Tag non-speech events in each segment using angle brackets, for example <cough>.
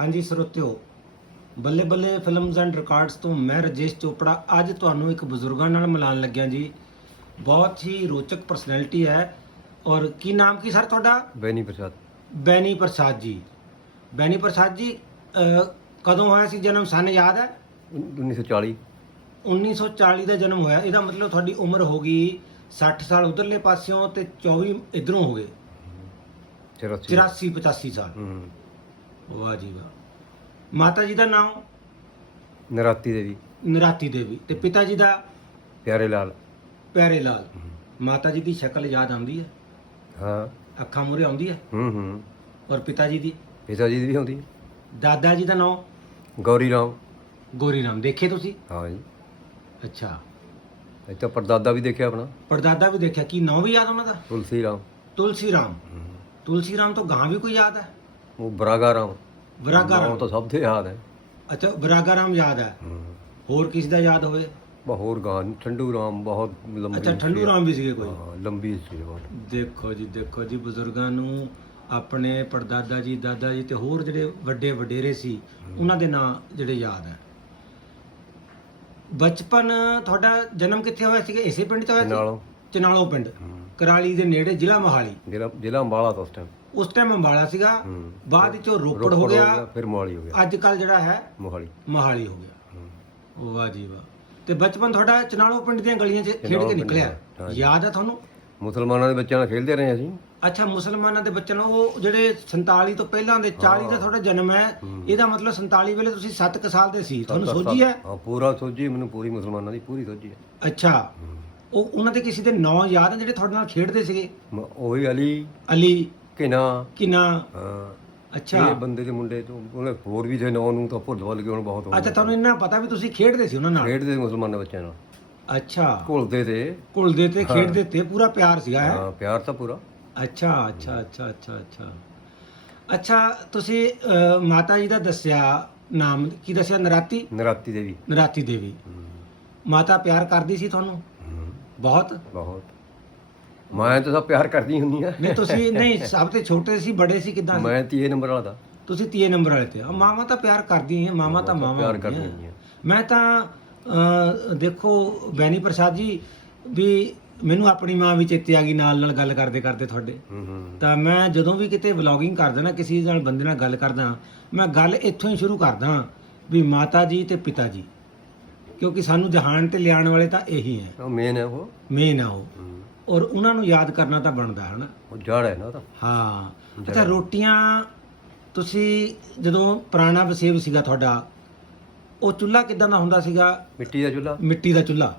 ਹਾਂਜੀ ਸਰੋਤਿਓ ਬੱਲੇ ਬੱਲੇ ਫਿਲਮਸ ਐਂਡ ਰਿਕਾਰਡਸ ਤੋਂ ਮੈਂ ਰਜੇਸ਼ ਚੋਪੜਾ ਅੱਜ ਤੁਹਾਨੂੰ ਇੱਕ ਬਜ਼ੁਰਗਾਂ ਨਾਲ ਮਿਲਾਨ ਲੱਗਿਆ ਜੀ। ਬਹੁਤ ਹੀ ਰੋਚਕ ਪਰਸਨੈਲਿਟੀ ਹੈ। ਔਰ ਕੀ ਨਾਮ ਕੀ ਸਰ ਤੁਹਾਡਾ? ਬੈਨੀ ਪ੍ਰਸਾਦ। ਬੈਨੀ ਪ੍ਰਸਾਦ ਜੀ। ਬੈਨੀ ਪ੍ਰਸਾਦ ਜੀ ਅਹ, ਕਦੋਂ ਹੋਇਆ ਸੀ ਜਨਮ? ਸਨ ਯਾਦ ਹੈ? 1940 1940 ਦਾ ਜਨਮ ਹੋਇਆ। ਇਹਦਾ ਮਤਲਬ ਤੁਹਾਡੀ ਉਮਰ ਹੋ ਗਈ 60 ਸਾਲ ਉਧਰਲੇ ਪਾਸਿਓਂ ਤੇ 24 ਇਧਰੋਂ ਹੋ ਗਏ। 84 84 85 ਸਾਲ। ਹੂੰ। ਵਾਹ ਜੀ ਵਾਹ। ਮਾਤਾ ਜੀ ਦਾ ਨਾਮ? ਨਰਾਤੀ ਦੇਵੀ। ਨਰਾਤੀ ਦੇਵੀ। ਤੇ ਪਿਤਾ ਜੀ ਦਾ? ਪਿਆਰੇ ਲਾਲ। ਪਿਆਰੇ ਲਾਲ। ਮਾਤਾ ਜੀ ਦੀ ਸ਼ਕਲ ਯਾਦ ਆਉਂਦੀ ਹੈ? ਹਾਂ। ਅੱਖਾਂ ਮੂਹਰੇ ਆਉਂਦੀ ਹੈ? ਹੂੰ ਹੂੰ। ਔਰ ਪਿਤਾ ਜੀ ਦੀ? ਪਿਤਾ ਜੀ ਦੀ ਵੀ ਆਉਂਦੀ ਦਾਦਾ ਜੀ ਦਾ ਨਾਮ? ਗੌਰੀ ਰਾਮ। ਗੋਰੀ ਰਾਮ। ਦੇਖੇ ਤੁਸੀਂ? ਹਾਂ ਜੀ। ਅੱਛਾ। ਇਹ ਤਾਂ ਪਰਦਾਦਾ ਵੀ ਦੇਖਿਆ ਆਪਣਾ। ਪੜਦਾਦਾ ਵੀ ਦੇਖਿਆ। ਕੀ ਨਾਮ ਵੀ ਯਾਦ ਉਹਨਾਂ ਦਾ? ਤੁਲਸੀ ਰਾਮ। ਤੁਲਸੀ ਰਾਮ। ਤੁਲਸੀ ਰਾਮ ਤੋਂ ਗਾਂ ਵੀ ਕੋਈ ਯਾਦ ਹੈ? ਉਹ ਬਰਾਗਾ ਰਾਮ ਬਰਾਗਾ ਨਾਮ ਰਾਮ ਤਾਂ ਸਭ ਦੇ ਯਾਦ ਹੈ। ਅੱਛਾ ਬਰਾਗਾ ਰਾਮ ਯਾਦ ਹੈ। ਹੋਰ ਕਿਸ ਦਾ ਯਾਦ ਹੋਵੇ? ਬਹੁਤ ਗਾਂ ਠੰਡੂ ਰਾਮ ਬਹੁਤ ਲੰਬੀ ਅੱਛਾ ਠੰਡੂ। ਰਾਮ ਵੀ ਸੀਗੇ ਕੋਈ? ਹਾਂ ਲੰਬੀ ਸੀ ਬਹੁਤ। ਦੇਖੋ ਜੀ ਦੇਖੋ ਜੀ ਬਜ਼ੁਰਗਾਂ ਨੂੰ ਆਪਣੇ ਪੜਦਾਦਾ ਜੀ ਦਾਦਾ ਜੀ ਤੇ ਹੋਰ ਜਿਹੜੇ ਵੱਡੇ ਵਡੇਰੇ ਸੀ ਉਹਨਾਂ ਦੇ ਨਾਂ ਜਿਹੜੇ ਯਾਦ ਹੈ। ਬਚਪਨ ਤੁਹਾਡਾ ਜਨਮ ਕਿੱਥੇ ਹੋਇਆ ਸੀਗਾ? ਇਸੇ ਪਿੰਡ 'ਚ ਹੋਇਆ ਸੀ? ਨਾਲੋਂ ਚਨਾਲੋ ਪਿੰਡ। ਕਰਾਲੀ ਦੇ ਨੇੜੇ ਜ਼ਿਲ੍ਹਾ ਮੋਹਾਲੀ। ਜ਼ਿਲ੍ਹਾ ਜ਼ਿਲ੍ਹਾ ਅੰਬਾਲਾ ਤਾਂ ਉਸ ਟਾਈਮ ਉਸ ਟਾਈਮ ਅੰਬਾਲਾ ਸੀਗਾ। ਹੂੰ। ਬਾਅਦ ਵਿੱਚੋਂ ਰੋਪੜ ਹੋ ਗਿਆ। ਫਿਰ ਮੋਹਾਲੀ ਹੋ ਗਿਆ। ਅੱਜ ਕੱਲ ਜਿਹੜਾ ਹੈ ਮੋਹਾਲੀ। ਮੋਹਾਲੀ ਹੋ ਗਿਆ। ਹੂੰ। ਵਾਹ ਜੀ ਵਾਹ। ਤੇ ਬਚਪਨ ਤੁਹਾਡਾ ਚਨਾਲੋ ਪਿੰਡ ਦੀਆਂ ਗਲੀਆਂ 'ਚ ਖੇਡ ਚਨਾਲੋ ਕੇ ਪਿੰਡ ਨਿਕਲਿਆ। ਹਾਂਜੀ। ਯਾਦ ਹੈ ਤੁਹਾਨੂੰ? ਮੁਸਲਮਾਨਾਂ ਦੇ ਬੱਚਿਆਂ ਨਾਲ ਖੇਡਦੇ ਰਹੇ ਅਸੀਂ। ਅੱਛਾ ਮੁਸਲਮਾਨਾਂ ਦੇ ਬੱਚਿਆਂ ਨੂੰ ਉਹ ਜਿਹੜੇ 47 ਤੋਂ ਪਹਿਲਾਂ ਦੇ 40 ਦਾ ਤੁਹਾਡਾ ਜਨਮ ਹੈ ਇਹਦਾ ਮਤਲਬ 47 ਵੇਲੇ ਤੁਸੀਂ 7 ਕੁ ਸਾਲ ਦੇ ਸੀ ਤੁਹਾਨੂੰ ਸੋਝੀ ਹੈ? ਹਾਂ ਪੂਰਾ ਸੋਝੀ ਮੈਨੂੰ ਪੂਰੀ ਮੁਸਲਮਾਨਾਂ ਦੀ ਪੂਰੀ ਸੋਝੀ ਹੈ। ਅੱਛਾ। ਉਹ ਉਹਨਾਂ ਦੇ ਕਿਸੇ ਦੇ ਨਾਂ ਯਾਦ ਹੈ ਜਿਹੜੇ ਤੁਹਾਡੇ ਨਾਲ ਖੇਡਦੇ ਸੀਗੇ? ਮ- ਉਹੀ ਅਲੀ ਅਲੀ। ਕਿਨਾ। ਕਿਨਾ। ਹਾਂ। ਅੱਛਾ। ਇਹ ਬੰਦੇ ਦੇ ਮੁੰਡੇ ਤੋਂ ਉਹਨੇ ਹੋਰ ਵੀ ਦੇ ਨਾਂ ਨੂੰ ਤਾਂ ਭੁੱਲ ਭੁੱਲ ਗਏ ਹੁਣ ਬਹੁਤ ਹੋ ਅੱਛਾ ਤੁਹਾਨੂੰ ਇੰਨਾ ਪਤਾ ਵੀ ਤੁਸੀਂ ਖੇਡਦੇ ਸੀ ਉਹਨਾਂ ਨਾਲ? ਖੇਡਦੇ ਮੁਸਲਮਾਨਾਂ ਬੱਚਿਆਂ ਨਾਲ। ਅੱਛਾ। ਘੁਲਦੇ ਤੇ। ਘੁਲਦੇ ਤੇ ਖੇਡਦੇ ਤੇ ਪੂਰਾ ਪਿਆਰ ਸੀਗਾ ਹੈ? ਹਾਂ ਪਿਆਰ ਤਾਂ ਪੂਰਾ। ਅੱਛਾ ਅੱਛਾ ਅੱਛਾ ਅੱਛਾ ਅੱਛਾ। ਅੱਛਾ ਤੁਸੀਂ ਅਹ, ਮਾਤਾ ਜੀ ਦਾ ਦੱਸਿਆ ਨਾਮ ਕੀ ਦੱਸਿਆ? ਨਰਾਤੀ? ਨਰਾਤੀ ਦੇਵੀ। ਨਰਾਤੀ ਦੇਵੀ। ਮਾਤਾ ਪਿਆਰ ਕਰਦੀ ਸੀ ਤੁਹਾਨੂੰ? ਬਹੁਤ? ਬਹੁਤ। ਮੈਂ ਤਾਂ ਸਭ ਪਿਆਰ ਕਰਦੀ ਹੁੰਨੀ ਆ। ਨਹੀਂ ਤੁਸੀਂ ਨਹੀਂ ਸਭ ਤੋਂ ਛੋਟੇ ਸੀ ਬੜੇ ਸੀ ਕਿਦਾਂ ਮੈਂ ਤੀਏ ਨੰਬਰ ਵਾਲਾ ਦਾ ਤੁਸੀਂ ਤੀਏ ਨੰਬਰ ਵਾਲੇ ਤੇ ਆ, ਮਾਵਾਂ ਤਾਂ ਪਿਆਰ ਕਰਦੀ ਹੈ ਮਾਵਾਂ ਤਾਂ ਮਾਵਾਂ ਪਿਆਰ ਹੁੰਦੀਆਂ। ਕਰਦੀ ਹੁੰਦੀਆਂ। ਮੈਂ ਤਾਂ ਅਹ, ਦੇਖੋ ਬੈਨੀ ਪ੍ਰਸਾਦ ਜੀ ਵੀ ਮੈਨੂੰ ਆਪਣੀ ਮਾਂ ਵੀ ਚੇਤੇ ਆ ਗਈ ਨਾਲ ਨਾਲ ਗੱਲ ਕਰਦੇ ਕਰਦੇ ਤੁਹਾਡੇ। ਹੂੰ ਹੂੰ ਤਾਂ ਮੈਂ ਜਦੋਂ ਵੀ ਕਿਤੇ ਵਲੌਗਿੰਗ ਕਰਦਾ ਨਾ ਕਿਸੇ ਨਾਲ ਬੰਦੇ ਨਾਲ ਗੱਲ ਕਰਦਾ ਮੈਂ ਗੱਲ ਇੱਥੋਂ ਹੀ ਸ਼ੁਰੂ ਕਰਦਾ ਵੀ ਮਾਤਾ ਜੀ ਤੇ ਪਿਤਾ ਜੀ। ਕਿਉਂਕਿ ਸਾਨੂੰ ਜਹਾਨ ਤੇ ਲਿਆਉਣ ਵਾਲੇ ਤਾਂ ਇਹੀ ਹੈ। ਉਹ ਮੇਨ ਹੈ ਉਹ। ਮੇਨ ਆ ਉਹ। ਔਰ ਉਹਨਾਂ ਨੂੰ ਯਾਦ ਕਰਨਾ ਤਾਂ ਬਣਦਾ ਹੈ ਨਾ। ਉਹ ਜੜ ਹੈ ਨਾ ਉਹਦਾ ਹਾਂ। ਅੱਛਾ ਰੋਟੀਆਂ ਤੁਸੀਂ ਜਦੋਂ ਪੁਰਾਣਾ ਵਸੇਬ ਸੀਗਾ ਤੁਹਾਡਾ ਉਹ ਚੁੱਲ੍ਹਾ ਕਿਦਾਂ ਦਾ ਹੁੰਦਾ ਸੀਗਾ? ਮਿੱਟੀ ਦਾ ਚੁੱਲ੍ਹਾ। ਮਿੱਟੀ ਦਾ ਚੁੱਲ੍ਹਾ।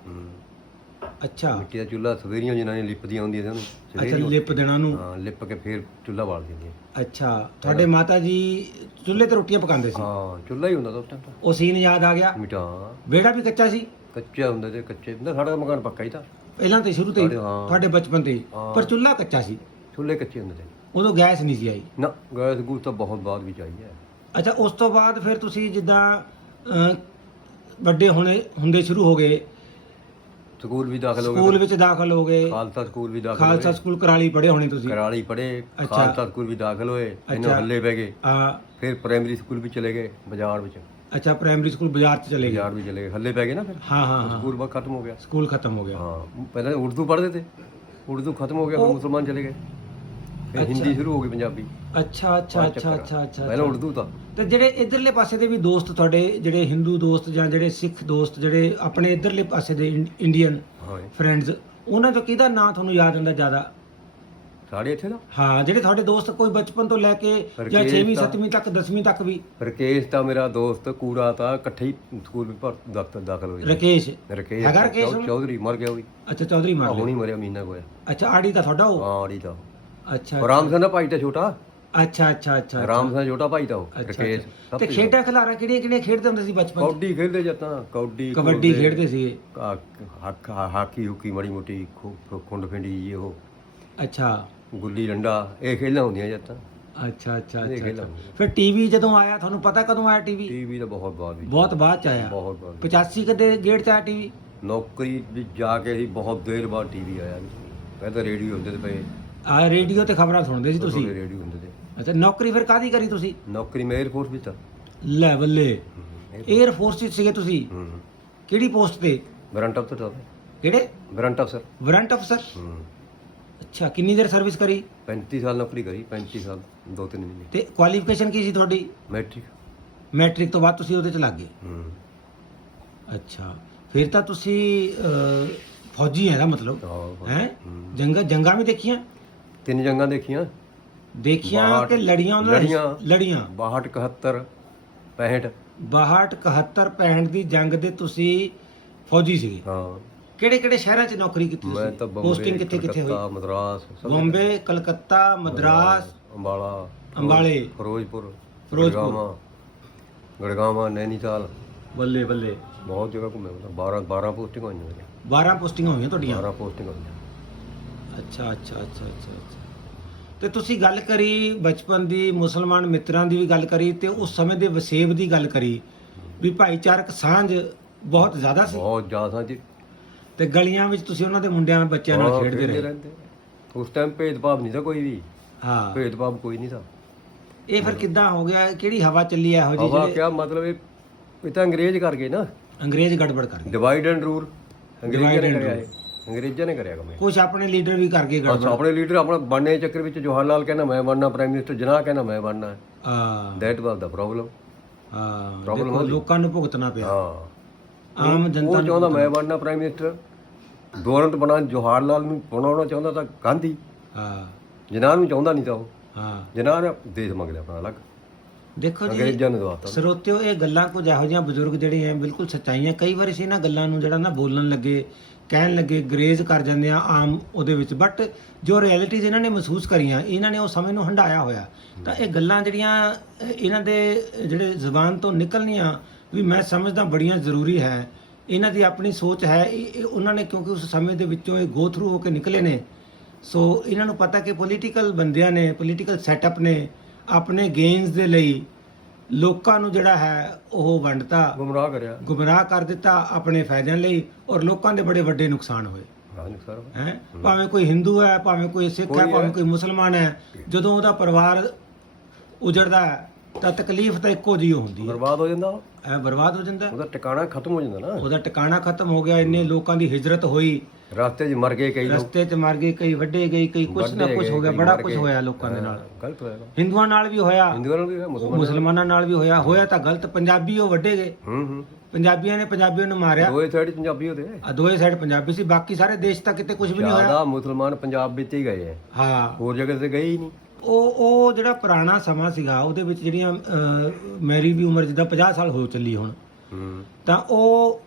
ਅੱਛਾ। ਮਿੱਟੀ ਦਾ ਚੁੱਲ੍ਹਾ ਸਵੇਰੀਆਂ ਜਿਨ੍ਹਾਂ ਨੇ ਲਿਪਦੀਆਂ ਹੁੰਦੀਆਂ ਸਨ ਅੱਛਾ ਸਵੇਰੀਆਂ ਲਿਪ ਦੇਣਾ ਨੂੰ। ਹਾਂ ਲਿਪ ਕੇ ਫੇਰ ਚੁੱਲ੍ਹਾ ਬਾਲ ਦਿੰਦੀਆਂ। ਅੱਛਾ ਤੁਹਾਡੇ ਮਾਤਾ ਜੀ ਚੁੱਲ੍ਹੇ ਤੇ ਰੋਟੀਆਂ ਪਕਾਉਂਦੇ ਸੀ? ਹਾਂ ਚੁੱਲ੍ਹਾ ਹੀ ਹੁੰਦਾ ਤਾਂ ਉਸ ਟਾਈਮ ਤਾਂ। ਉਹ ਸੀਨ ਯਾਦ ਆ ਗਿਆ? ਮਿੱਟਾ ਵਿਹੜਾ ਵੀ ਕੱਚਾ ਸੀ? ਕੱਚਾ ਹੁੰਦਾ ਤੇ ਕੱਚੇ ਹੁੰਦਾ ਸਾਡਾ ਤਾਂ ਮਕਾਨ ਪੱਕਾ ਹੀ ਤਾਂ। ਪਹਿਲਾਂ ਤੇ ਸ਼ੁਰੂ ਤੋਂ ਹੀ ਸਾਡੇ, ਹਾਂ। ਤੁਹਾਡੇ ਬਚਪਨ ਤੇ ਹੀ। ਹਾਂ। ਪਰ ਚੁੱਲ੍ਹਾ ਕੱਚਾ ਸੀ। ਚੁੱਲ੍ਹੇ ਕੱਚੇ ਹੁੰਦੇ ਤੇ। ਉਦੋਂ ਗੈਸ ਨਹੀਂ ਸੀ ਆਈ। ਨਾ ਗੈਸ ਗੂਸ ਤਾਂ ਬਹੁਤ ਬਾਅਦ ਵਿੱਚ ਆਈ ਹੈ। ਅੱਛਾ ਉਸ ਤੋਂ ਬਾਅਦ ਫਿਰ ਤੁਸੀਂ ਜਿੱਦਾਂ ਅਹ, ਵੱਡੇ ਹੋਣੇ ਹੁੰਦੇ ਸ਼ੁਰੂ ਹੋ ਗਏ। ਸਕੂਲ ਵੀ ਦਾਖਲ ਹੋ ਸਕੂਲ ਗਏ ਵਿੱਚ ਦਾਖਲ ਹੋ ਗਏ। ਖਾਲਸਾ ਸਕੂਲ ਵੀ ਦਾਖਲ ਖਾਲਸਾ ਹੋਏ। ਸਕੂਲ ਕਰਾਲੀ ਪੜ੍ਹੇ ਹੋਣੇ ਤੁਸੀਂ। ਕਰਾਲੀ ਪੜ੍ਹੇ ਅੱਛਾ। ਖਾਲਸਾ ਸਕੂਲ ਵੀ ਦਾਖਲ ਹੋਏ ਇਹਨੂੰ। ਹੱਲੇ ਪੈ ਗਏ। ਆ। ਫਿਰ ਪ੍ਰਾਇਮਰੀ ਸਕੂਲ ਵੀ ਚਲੇ ਗਏ ਬਾਜ਼ਾਰ ਵਿੱਚ। ਅੱਛਾ ਪ੍ਰਾਇਮਰੀ ਸਕੂਲ ਬਾਜ਼ਾਰ ਚ ਚਲੇ ਗਏ। ਬਾਜ਼ਾਰ ਵੀ ਚਲੇ ਗਏ। ਹੱਲੇ ਪੈ ਗਏ ਨਾ ਫਿਰ। ਹਾਂ ਹਾਂ ਹਾਂ। ਸਕੂਲ ਬਾ ਖਤਮ ਹੋ ਗਿਆ। ਸਕੂਲ ਖਤਮ ਹੋ ਗਿਆ। ਹਾਂ। ਪਹਿਲਾਂ ਉਰਦੂ ਪੜ੍ਹਦੇ ਤੇ। ਉਰਦੂ ਖਤਮ ਹੋ ਗਿਆ ਫਿਰ ਮੁਸਲਮਾਨ ਚਲੇ ਗਏ। ਫਿਰ ਹਿੰਦੀ ਸ਼ੁਰੂ ਹੋ ਗਈ ਪੰਜਾਬੀ। ਅੱਛਾ ਅੱਛਾ ਅੱਛਾ ਚੱਕਰ। ਅੱਛਾ ਅੱਛਾ ਪਹਿਲਾਂ ਉਰਦੂ ਤਾਂ। ਤੇ ਜਿਹੜੇ ਇਧਰਲੇ ਪਾਸੇ ਦੇ ਵੀ ਦੋਸਤ ਤੁਹਾਡੇ ਜਿਹੜੇ ਹਿੰਦੂ ਦੋਸਤ ਜਾਂ ਜਿਹੜੇ ਸਿੱਖ ਦੋਸਤ ਜਿਹੜੇ ਆਪਣੇ ਇਧਰਲੇ ਪਾਸੇ ਦੇ ਇੰ- ਇੰਡੀਅਨ ਹਾਂ ਫਰੈਂਡਸ ਉਹਨਾਂ ਚੋਂ ਕਿਹਦਾ ਨਾਂ ਤੁਹਾਨੂੰ ਯਾਦ ਹੁੰਦਾ ਜ਼ਿਆਦਾ? ਸਾਡੇ ਇੱਥੇ ਦਾ? ਹਾਂ ਜਿਹੜੇ ਤੁਹਾਡੇ ਦੋਸਤ ਕੋਈ ਬਚਪਨ ਤੋਂ ਲੈ ਕੇ ਜਾਂ ਰਕੇਸ਼ 6ਵੀਂ ਤਾਂ- 7ਵੀਂ ਤੱਕ 10ਵੀਂ ਤੱਕ ਵੀ? ਰਕੇਸ਼ ਤਾਂ ਮੇਰਾ ਦੋਸਤ ਕੂੜਾ ਤਾਂ ਇਕੱਠੇ ਹੀ ਸਕੂਲ ਵਿੱਚ ਭਰ ਦਾਖਲ ਦਾਖਲ ਹੋਏ ਰਕੇਸ਼? ਰਕੇਸ਼। ਹੈਗਾ ਰਕੇਸ਼ ਚੌ- ਚੌਧਰੀ ਮਰ ਗਿਆ ਉਹ ਵੀ। ਅੱਛਾ ਚੌਧਰੀ ਮਾਰ ਹੁਣੀ ਮਰਿਆ ਮਹੀਨਾ ਕੁ ਹੋਇਆ। ਅੱਛਾ ਆੜੀ ਤਾਂ ਤੁਹਾਡਾ ਉਹ? ਹਾਂ ਅੜੀ ਤਾਂ ਅੱਛਾ ਉਹ ਰਾਮ ਸਿੰਘ ਦਾ ਭਾਈ ਤਾਂ ਛੋਟਾ। ਅੱਛਾ ਅੱਛਾ ਅੱਛਾ ਰਾਮ ਸਿੰਘ ਛੋਟਾ ਭਾਈ ਤਾਂ ਉਹ ਅੱਛਾ, ਰਕੇਸ਼। ਸਭ ਤੇ ਤੋਂ ਖੇਡਾਂ ਖਿਲਾਰਾ ਕਿਹੜੀਆਂ ਕਿਹੜੀਆਂ ਖੇਡਦੇ ਹੁੰਦੇ ਸੀ ਬਚਪਨ ਚ? ਕੌਡੀ ਖੇਡਦੇ ਜੱਤਾਂ ਕੌਡੀ ਕਬੱਡੀ ਘੋੜੇ, ਖੇਡਦੇ ਸੀਗੇ ਕਾ- ਹਾਕ- ਹਾਕੀ ਹੁਕੀ ਮੜੀ ਮੋਟੀ ਖੁੰਡ ਫਿੰਡੀ ਇਹ ਉਹ। ਅੱਛਾ। ਗੁੱਲੀ ਡੰਡਾ ਇਹ ਖੇਡਾਂ ਹੁੰਦੀਆਂ ਜੱਤਾਂ ਅੱਛਾ ਅੱਛਾ ਇਹ ਅੱਛਾ ਖੇਡਾਂ ਅੱਛਾ। ਹੁੰਦੀਆਂ। ਫਿਰ ਟੀਵੀ ਜਦੋਂ ਆਇਆ ਤੁਹਾਨੂੰ ਪਤਾ ਕਦੋਂ ਆਇਆ ਟੀਵੀ? ਟੀਵੀ ਤਾਂ ਬਹੁਤ ਬਾਅਦ ਵਿੱਚ। ਬਹੁਤ ਬਾਅਦ ਚ ਆਇਆ। ਬਹੁਤ ਬਾਅਦ 85 ਕਦੇ ਗੇਟ ਚ ਆਇਆ ਟੀਵੀ? ਨੌਕਰੀ ਵੀ ਜਾ ਕੇ ਹੀ ਬਹੁਤ ਦੇਰ ਬਾਅਦ ਟੀਵੀ ਆਇਆ ਪਹਿਲਾਂ ਰੇਡੀਓ ਹੁੰਦੇ ਤੇ ਪਏ। ਆ ਰੇਡੀਓ ਤੇ ਖਬਰਾਂ ਸੁਣਦੇ ਸੀ ਤੁਸੀਂ? ਰੇਡੀਓ ਹੁੰਦੇ ਤੇ। ਅੱਛਾ ਨੌਕਰੀ ਫਿਰ ਕਾਦੀ ਕਰੀ ਤੁਸੀਂ? ਨੌਕਰੀ ਮੈਂ 에어ਪੋਰਟ ਵਿੱਚ ਲੈ ਬੱਲੇ। 에ਅਰ ਫੋਰਸ ਵਿੱਚ ਸੀਗੇ ਤੁਸੀਂ? ਕਿਹੜੀ ਪੋਸਟ ਤੇ? ਬਰੰਟ ਅਫਸਰ ਸਾਹਿਬ ਕਿਹੜੇ? ਬਰੰਟ ਅਫਸਰ ਵਾਰੰਟ ਅਫਸਰ ਹੂੰ। ਅੱਛਾ ਕਿੰਨੀ ਦੇਰ ਸਰਵਿਸ ਕਰੀ? 35 ਸਾਲ ਨੌਕਰੀ ਕਰੀ 35 ਸਾਲ ਦੋ ਤਿੰਨ ਮਹੀਨੇ। ਤੇ ਕੁਆਲੀਫਿਕੇਸ਼ਨ ਕੀ ਸੀ ਤੁਹਾਡੀ? ਮੈਟ੍ਰਿਕ ਮੈਟ੍ਰਿਕ ਤੋਂ ਬਾਅਦ ਤੁਸੀਂ ਉਹਦੇ ਚ ਲੱਗ ਗਏ? ਅੱਛਾ ਫਿਰ ਤਾਂ ਤੁਸੀਂ ਫੌਜੀ ਹੈ ਦਾ ਮਤਲਬ। ਹਾਂ, ਹੈ। ਜੰਗਾ ਜੰਗਾ ਵੀ ਦੇਖੀਆਂ? ਤਿੰਨ ਜੰਗਾਂ ਦੇਖੀਆਂ। ਦੇਖੀਆਂ ਬਾਹਠ, ਕਿ ਲੜੀਆਂ ਉਹਨਾਂ? ਲੜੀਆਂ। ਲੜੀਆਂ? 62 71 65 62 71 65 ਦੀ ਜੰਗ ਦੇ ਤੁਸੀਂ ਫੌਜੀ ਸੀਗੇ। ਹਾਂ। ਕਿਹੜੇ ਕਿਹੜੇ ਸ਼ਹਿਰਾਂ 'ਚ ਨੌਕਰੀ ਕੀਤੀ ਮੈਂ ਤਾਂ ਤੁਸੀਂ ਬੰਬੇ ਪੋਸਟਿੰਗ ਕਿੱਥੇ ਕਿੱਥੇ ਕਲਕੱਤਾ, ਹੋਈ ਮਦਰਾਸ ਸਭ ਬੰਬੇ ਕਲਕੱਤਾ ਮਦਰਾਸ ਅੰਬਾਲਾ ਅੰਬਾਲੇ, ਫਿਰੋਜ਼ਪੁਰ ਫਿਰੋਜ਼ਪੁਰ। ਗੜਗਾਵਾਂ ਗੜਗਾਵਾਂ ਨੈਨੀਤਾਲ। ਬੱਲੇ ਬੱਲੇ। ਬਹੁਤ ਜਗ੍ਹਾ ਘੁੰਮੇ ਮੈਂ 12 12 ਪੋਸਟਿੰਗ ਹੋਈਆਂ ਮੇਰੀਆਂ 12 ਪੋਸਟਿੰਗਾਂ ਹੋਈਆਂ ਤੁਹਾਡੀਆਂ? 12 ਪੋਸਟਿੰਗ ਹੋਈਆਂ। ਅੱਛਾ ਅੱਛਾ ਅੱਛਾ ਅੱਛਾ ਅੱਛਾ। ਤੇ ਤੁਸੀਂ ਗੱਲ ਕਰੀ ਬਚਪਨ ਦੀ ਮੁਸਲਮਾਨ ਮਿੱਤਰਾਂ ਦੀ ਵੀ ਗੱਲ ਕਰੀ ਤੇ ਉਸ ਸਮੇਂ ਦੇ ਵਸੇਬ ਦੀ ਗੱਲ ਕਰੀ ਵੀ ਭਾਈਚਾਰਕ ਸਾਂਝ ਬਹੁਤ ਜ਼ਿਆਦਾ ਸੀ। ਬਹੁਤ ਜ਼ਿਆਦਾ ਜੀ। ਤੇ ਗਲੀਆਂ ਵਿੱਚ ਤੁਸੀਂ ਉਹਨਾਂ ਦੇ ਮੁੰਡਿਆਂ ਬੱਚਿਆਂ ਨਾਲ ਹਾਂ, ਖੇਡਦੇ ਰਹੇ। ਰਹਿੰਦੇ। ਉਸ ਟਾਈਮ ਭੇਦਭਾਵ ਨਹੀਂ था ਕੋਈ ਵੀ। ਹਾਂ। ਭੇਦਭਾਵ ਕੋਈ ਨਹੀਂ था ਇਹ ਫਿਰ ਕਿੱਦਾਂ ਹੋ ਗਿਆ? ਕਿਹੜੀ ਹਵਾ ਚੱਲੀ ਇਹੋ ਜਿਹੀ ਹਵਾ ਜਿਹੜੇ ਕਿਆ ਮਤਲਬ ਇਹ ਇਹ ਤਾਂ ਅੰਗਰੇਜ਼ ਕਰ ਗਏ ਨਾ। ਅੰਗਰੇਜ਼ ਗੜਬੜ ਕਰ ਗਏ। ਡਿਵਾਈਡ ਐਂਡ ਰੂਲ ਅੰਗਰੇਜ਼ਾਂ ਨੇ Divide and ਕਰਿਆ ਇਹ। ਅੰਗਰੇਜ਼ਾਂ ਨੇ ਕਰਿਆ ਕੰਮ ਇਹ। ਕੁਝ ਆਪਣੇ ਲੀਡਰ ਵੀ ਕਰ ਗਏ ਅੱਛਾ ਗੜਬੜ ਆਪਣੇ ਲੀਡਰ ਆਪਣਾ ਬਣਨੇ ਦੇ ਚੱਕਰ ਵਿੱਚ ਜਵਾਹਰ ਲਾਲ ਕਹਿੰਦਾ ਮੈਂ ਬਣਨਾ ਪ੍ਰਾਈਮ ਮਿਨਿਸਟਰ ਜਨਾਹ ਕਹਿੰਦਾ ਮੈਂ ਬਣਨਾ। ਹਾਂ। ਦੈਟ ਵਾਸ ਦਾ ਪ੍ਰੋਬਲਮ ਹਾਂ Problem ਦੇਖੋ। ਲੋਕਾਂ ਨੂੰ ਭੁਗਤਣਾ ਪਿਆ। ਹਾਂ। ਆਮ ਜਨਤਾ ਉਹ ਨੂੰ ਚਾਹੁੰਦਾ ਮੈਂ ਬਣਨਾ ਪ੍ਰਾਈਮ ਮਿਨਿਸਟਰ ਦੋਰੰਤ ਬਣਾ ਜਵਾਹਰ ਲਾਲ ਨੂੰ ਬਣਾਉਣਾ ਚਾਹੁੰਦਾ ਤਾਂ ਗਾਂਧੀ। ਹਾਂ। ਜਨਾਹ ਨੂੰ ਚਾਹੁੰਦਾ ਨਹੀਂ ਤਾਂ ਉਹ। ਹਾਂ। ਜਨਾਹ ਨੇ ਦੇਸ਼ ਮੰਗ ਲਿਆ ਆਪਣਾ ਅਲੱਗ। ਦੇਖੋ ਜੀ ਅੰਗਰੇਜ਼ਾਂ ਨੇ ਦਵਾਤਾ। ਸਰੋਤਿਓ ਇਹ ਗੱਲਾਂ ਕੁਝ ਇਹੋ ਜਿਹੀਆਂ ਬਜ਼ੁਰਗ ਜਿਹੜੇ ਆ ਬਿਲਕੁਲ ਸੱਚਾਈਆਂ। ਕਈ ਵਾਰ ਅਸੀਂ ਇਹਨਾਂ ਗੱਲਾਂ ਨੂੰ ਜਿਹੜਾ ਨਾ ਬੋਲਣ ਲੱਗੇ ਕਹਿਣ ਲੱਗੇ ਗਰੇਜ਼ ਕਰ ਜਾਂਦੇ ਆ ਆਮ ਉਹਦੇ ਵਿੱਚ। ਬਟ ਜੋ ਰਿਐਲਿਟੀਜ਼ ਇਹਨਾਂ ਨੇ ਮਹਿਸੂਸ ਕਰੀਆਂ, ਇਹਨਾਂ ਨੇ ਉਹ ਸਮੇਂ ਨੂੰ ਹੰਡਾਇਆ ਹੋਇਆ। ਤਾਂ ਇਹ ਗੱਲਾਂ ਜਿਹੜੀਆਂ ਇਹਨਾਂ ਦੇ ਜਿਹੜੇ ਜ਼ੁਬਾਨ ਤੋਂ ਨਿਕਲਣੀਆਂ ਵੀ ਮੈਂ ਸਮਝਦਾ ਬੜੀਆਂ ਜ਼ਰੂਰੀ ਹੈ। ਇਹਨਾਂ ਦੀ ਆਪਣੀ ਸੋਚ ਹੈ, ਇਹ- ਉਹਨਾਂ ਨੇ ਕਿਉਂਕਿ ਉਸ ਸਮੇਂ ਦੇ ਵਿੱਚੋਂ ਇਹ ਗੋ ਥਰੂ ਹੋ ਕੇ ਨਿਕਲੇ ਨੇ। ਸੋ ਇਹਨਾਂ ਨੂੰ ਪਤਾ ਕਿ ਪੋਲੀਟੀਕਲ ਬੰਦਿਆਂ ਨੇ ਪੋਲੀਟੀਕਲ ਸੈਟਅਪ ਨੇ ਆਪਣੇ ਗੇਨਸ ਦੇ ਲਈ ਲੋਕਾਂ ਨੂੰ ਜਿਹੜਾ ਹੈ ਉਹ ਵੰਡਤਾ ਗੁੰਮਰਾਹ ਕਰਿਆ। ਗੁੰਮਰਾਹ ਕਰ ਦਿੱਤਾ ਆਪਣੇ ਫਾਇਦਿਆਂ ਲਈ ਔਰ ਲੋਕਾਂ ਦੇ ਬੜੇ ਵੱਡੇ ਨੁਕਸਾਨ ਹੋਏ। ਹਾਂ ਨਹੀਂ ਸਰ ਹੈ? ਭਾਵੇਂ ਕੋਈ ਹਿੰਦੂ ਹੈ ਭਾਵੇਂ ਕੋਈ ਸਿੱਖ ਹੈ ਭਾਵੇਂ। ਕੋਈ ਮੁਸਲਮਾਨ ਹੈ ਜਦੋਂ ਉਹਦਾ ਪਰਿਵਾਰ ਉਜੜਦਾ ਹੈ, ਤਾਂ ਤਕਲੀਫ ਤਾਂ ਇੱਕੋ ਜਿਹੀ ਹੁੰਦੀ ਹੈ। ਬਰਬਾਦ ਹੋ ਜਾਂਦਾ। ਐ ਬਰਬਾਦ ਹੋ ਜਾਂਦਾ। ਉਹਦਾ ਟਿਕਾਣਾ ਖਤਮ ਹੋ ਜਾਂਦਾ ਨਾ। ਉਹਦਾ ਟਿਕਾਣਾ ਖਤਮ ਹੋ ਗਿਆ ਇੰਨੇ ਲੋਕਾਂ ਦੀ ਹਿਜਰਤ ਹੋਈ। ਰਸਤੇ 'ਚ ਮਰ ਗਏ ਕਈ ਲੋਕ। ਰਸਤੇ 'ਚ ਮਰ ਗਏ ਕਈ ਵੱਡੇ ਗਏ ਕਈ ਕੁਛ ਨਾ ਵੱਢੇ ਕੁਛ ਹੋ ਗਿਆ ਬੜਾ ਮਰ ਕੁਛ ਗਏ। ਹੋਇਆ ਲੋਕਾਂ ਦੇ ਨਾਲ। ਗਲਤ ਹੋਇਆ ਨਾ। ਹਿੰਦੂਆਂ ਨਾਲ ਵੀ ਹੋਇਆ। ਹਿੰਦੂਆਂ ਨੂੰ ਵੀ ਹੋਇਆ ਮੁਸਲਮਾਨਾਂ ਮੁਸਲਮਾਨਾਂ ਨਾਲ ਵੀ ਹੋਇਆ ਹੋਇਆ ਤਾਂ ਗਲਤ ਪੰਜਾਬੀ ਉਹ ਵੱਡੇ ਗਏ। ਹੂੰ ਹੂੰ। ਪੰਜਾਬੀਆਂ ਨੇ ਪੰਜਾਬੀਆਂ ਨੂੰ ਮਾਰਿਆ। ਦੋਏ ਸਾਈਡ ਪੰਜਾਬੀ ਉਹਦੇ। ਆ ਦੋਏ ਸਾਈਡ ਪੰਜਾਬੀ ਸੀ ਬਾਕੀ ਸਾਰੇ ਦੇਸ਼ ਤਾਂ ਕਿਤੇ ਕੁਝ ਵੀ ਨਹੀਂ ਹੋਇਆ। ਜ਼ਿਆਦਾ ਮੁਸਲਮਾਨ ਪੰਜਾਬ ਵਿੱਚ ਹੀ ਗਏ ਐ। ਹਾਂ। ਹੋਰ ਜਗ੍ਹਾ ਤੇ ਗਏ ਹੀ ਨਹੀਂ। ਉਹ ਉਹ ਜਿਹੜਾ ਪੁਰਾਣਾ ਸਮਾਂ ਸੀਗਾ ਉਹਦੇ ਵਿੱਚ ਜਿਹੜੀਆਂ ਅਹ, ਮੇਰੀ ਵੀ ਉਮਰ ਜਿੱਦਾਂ 50 ਸਾਲ ਹੋ ਚੱਲੀ ਹੁਣ। ਹੂੰ। ਤਾਂ ਉਹ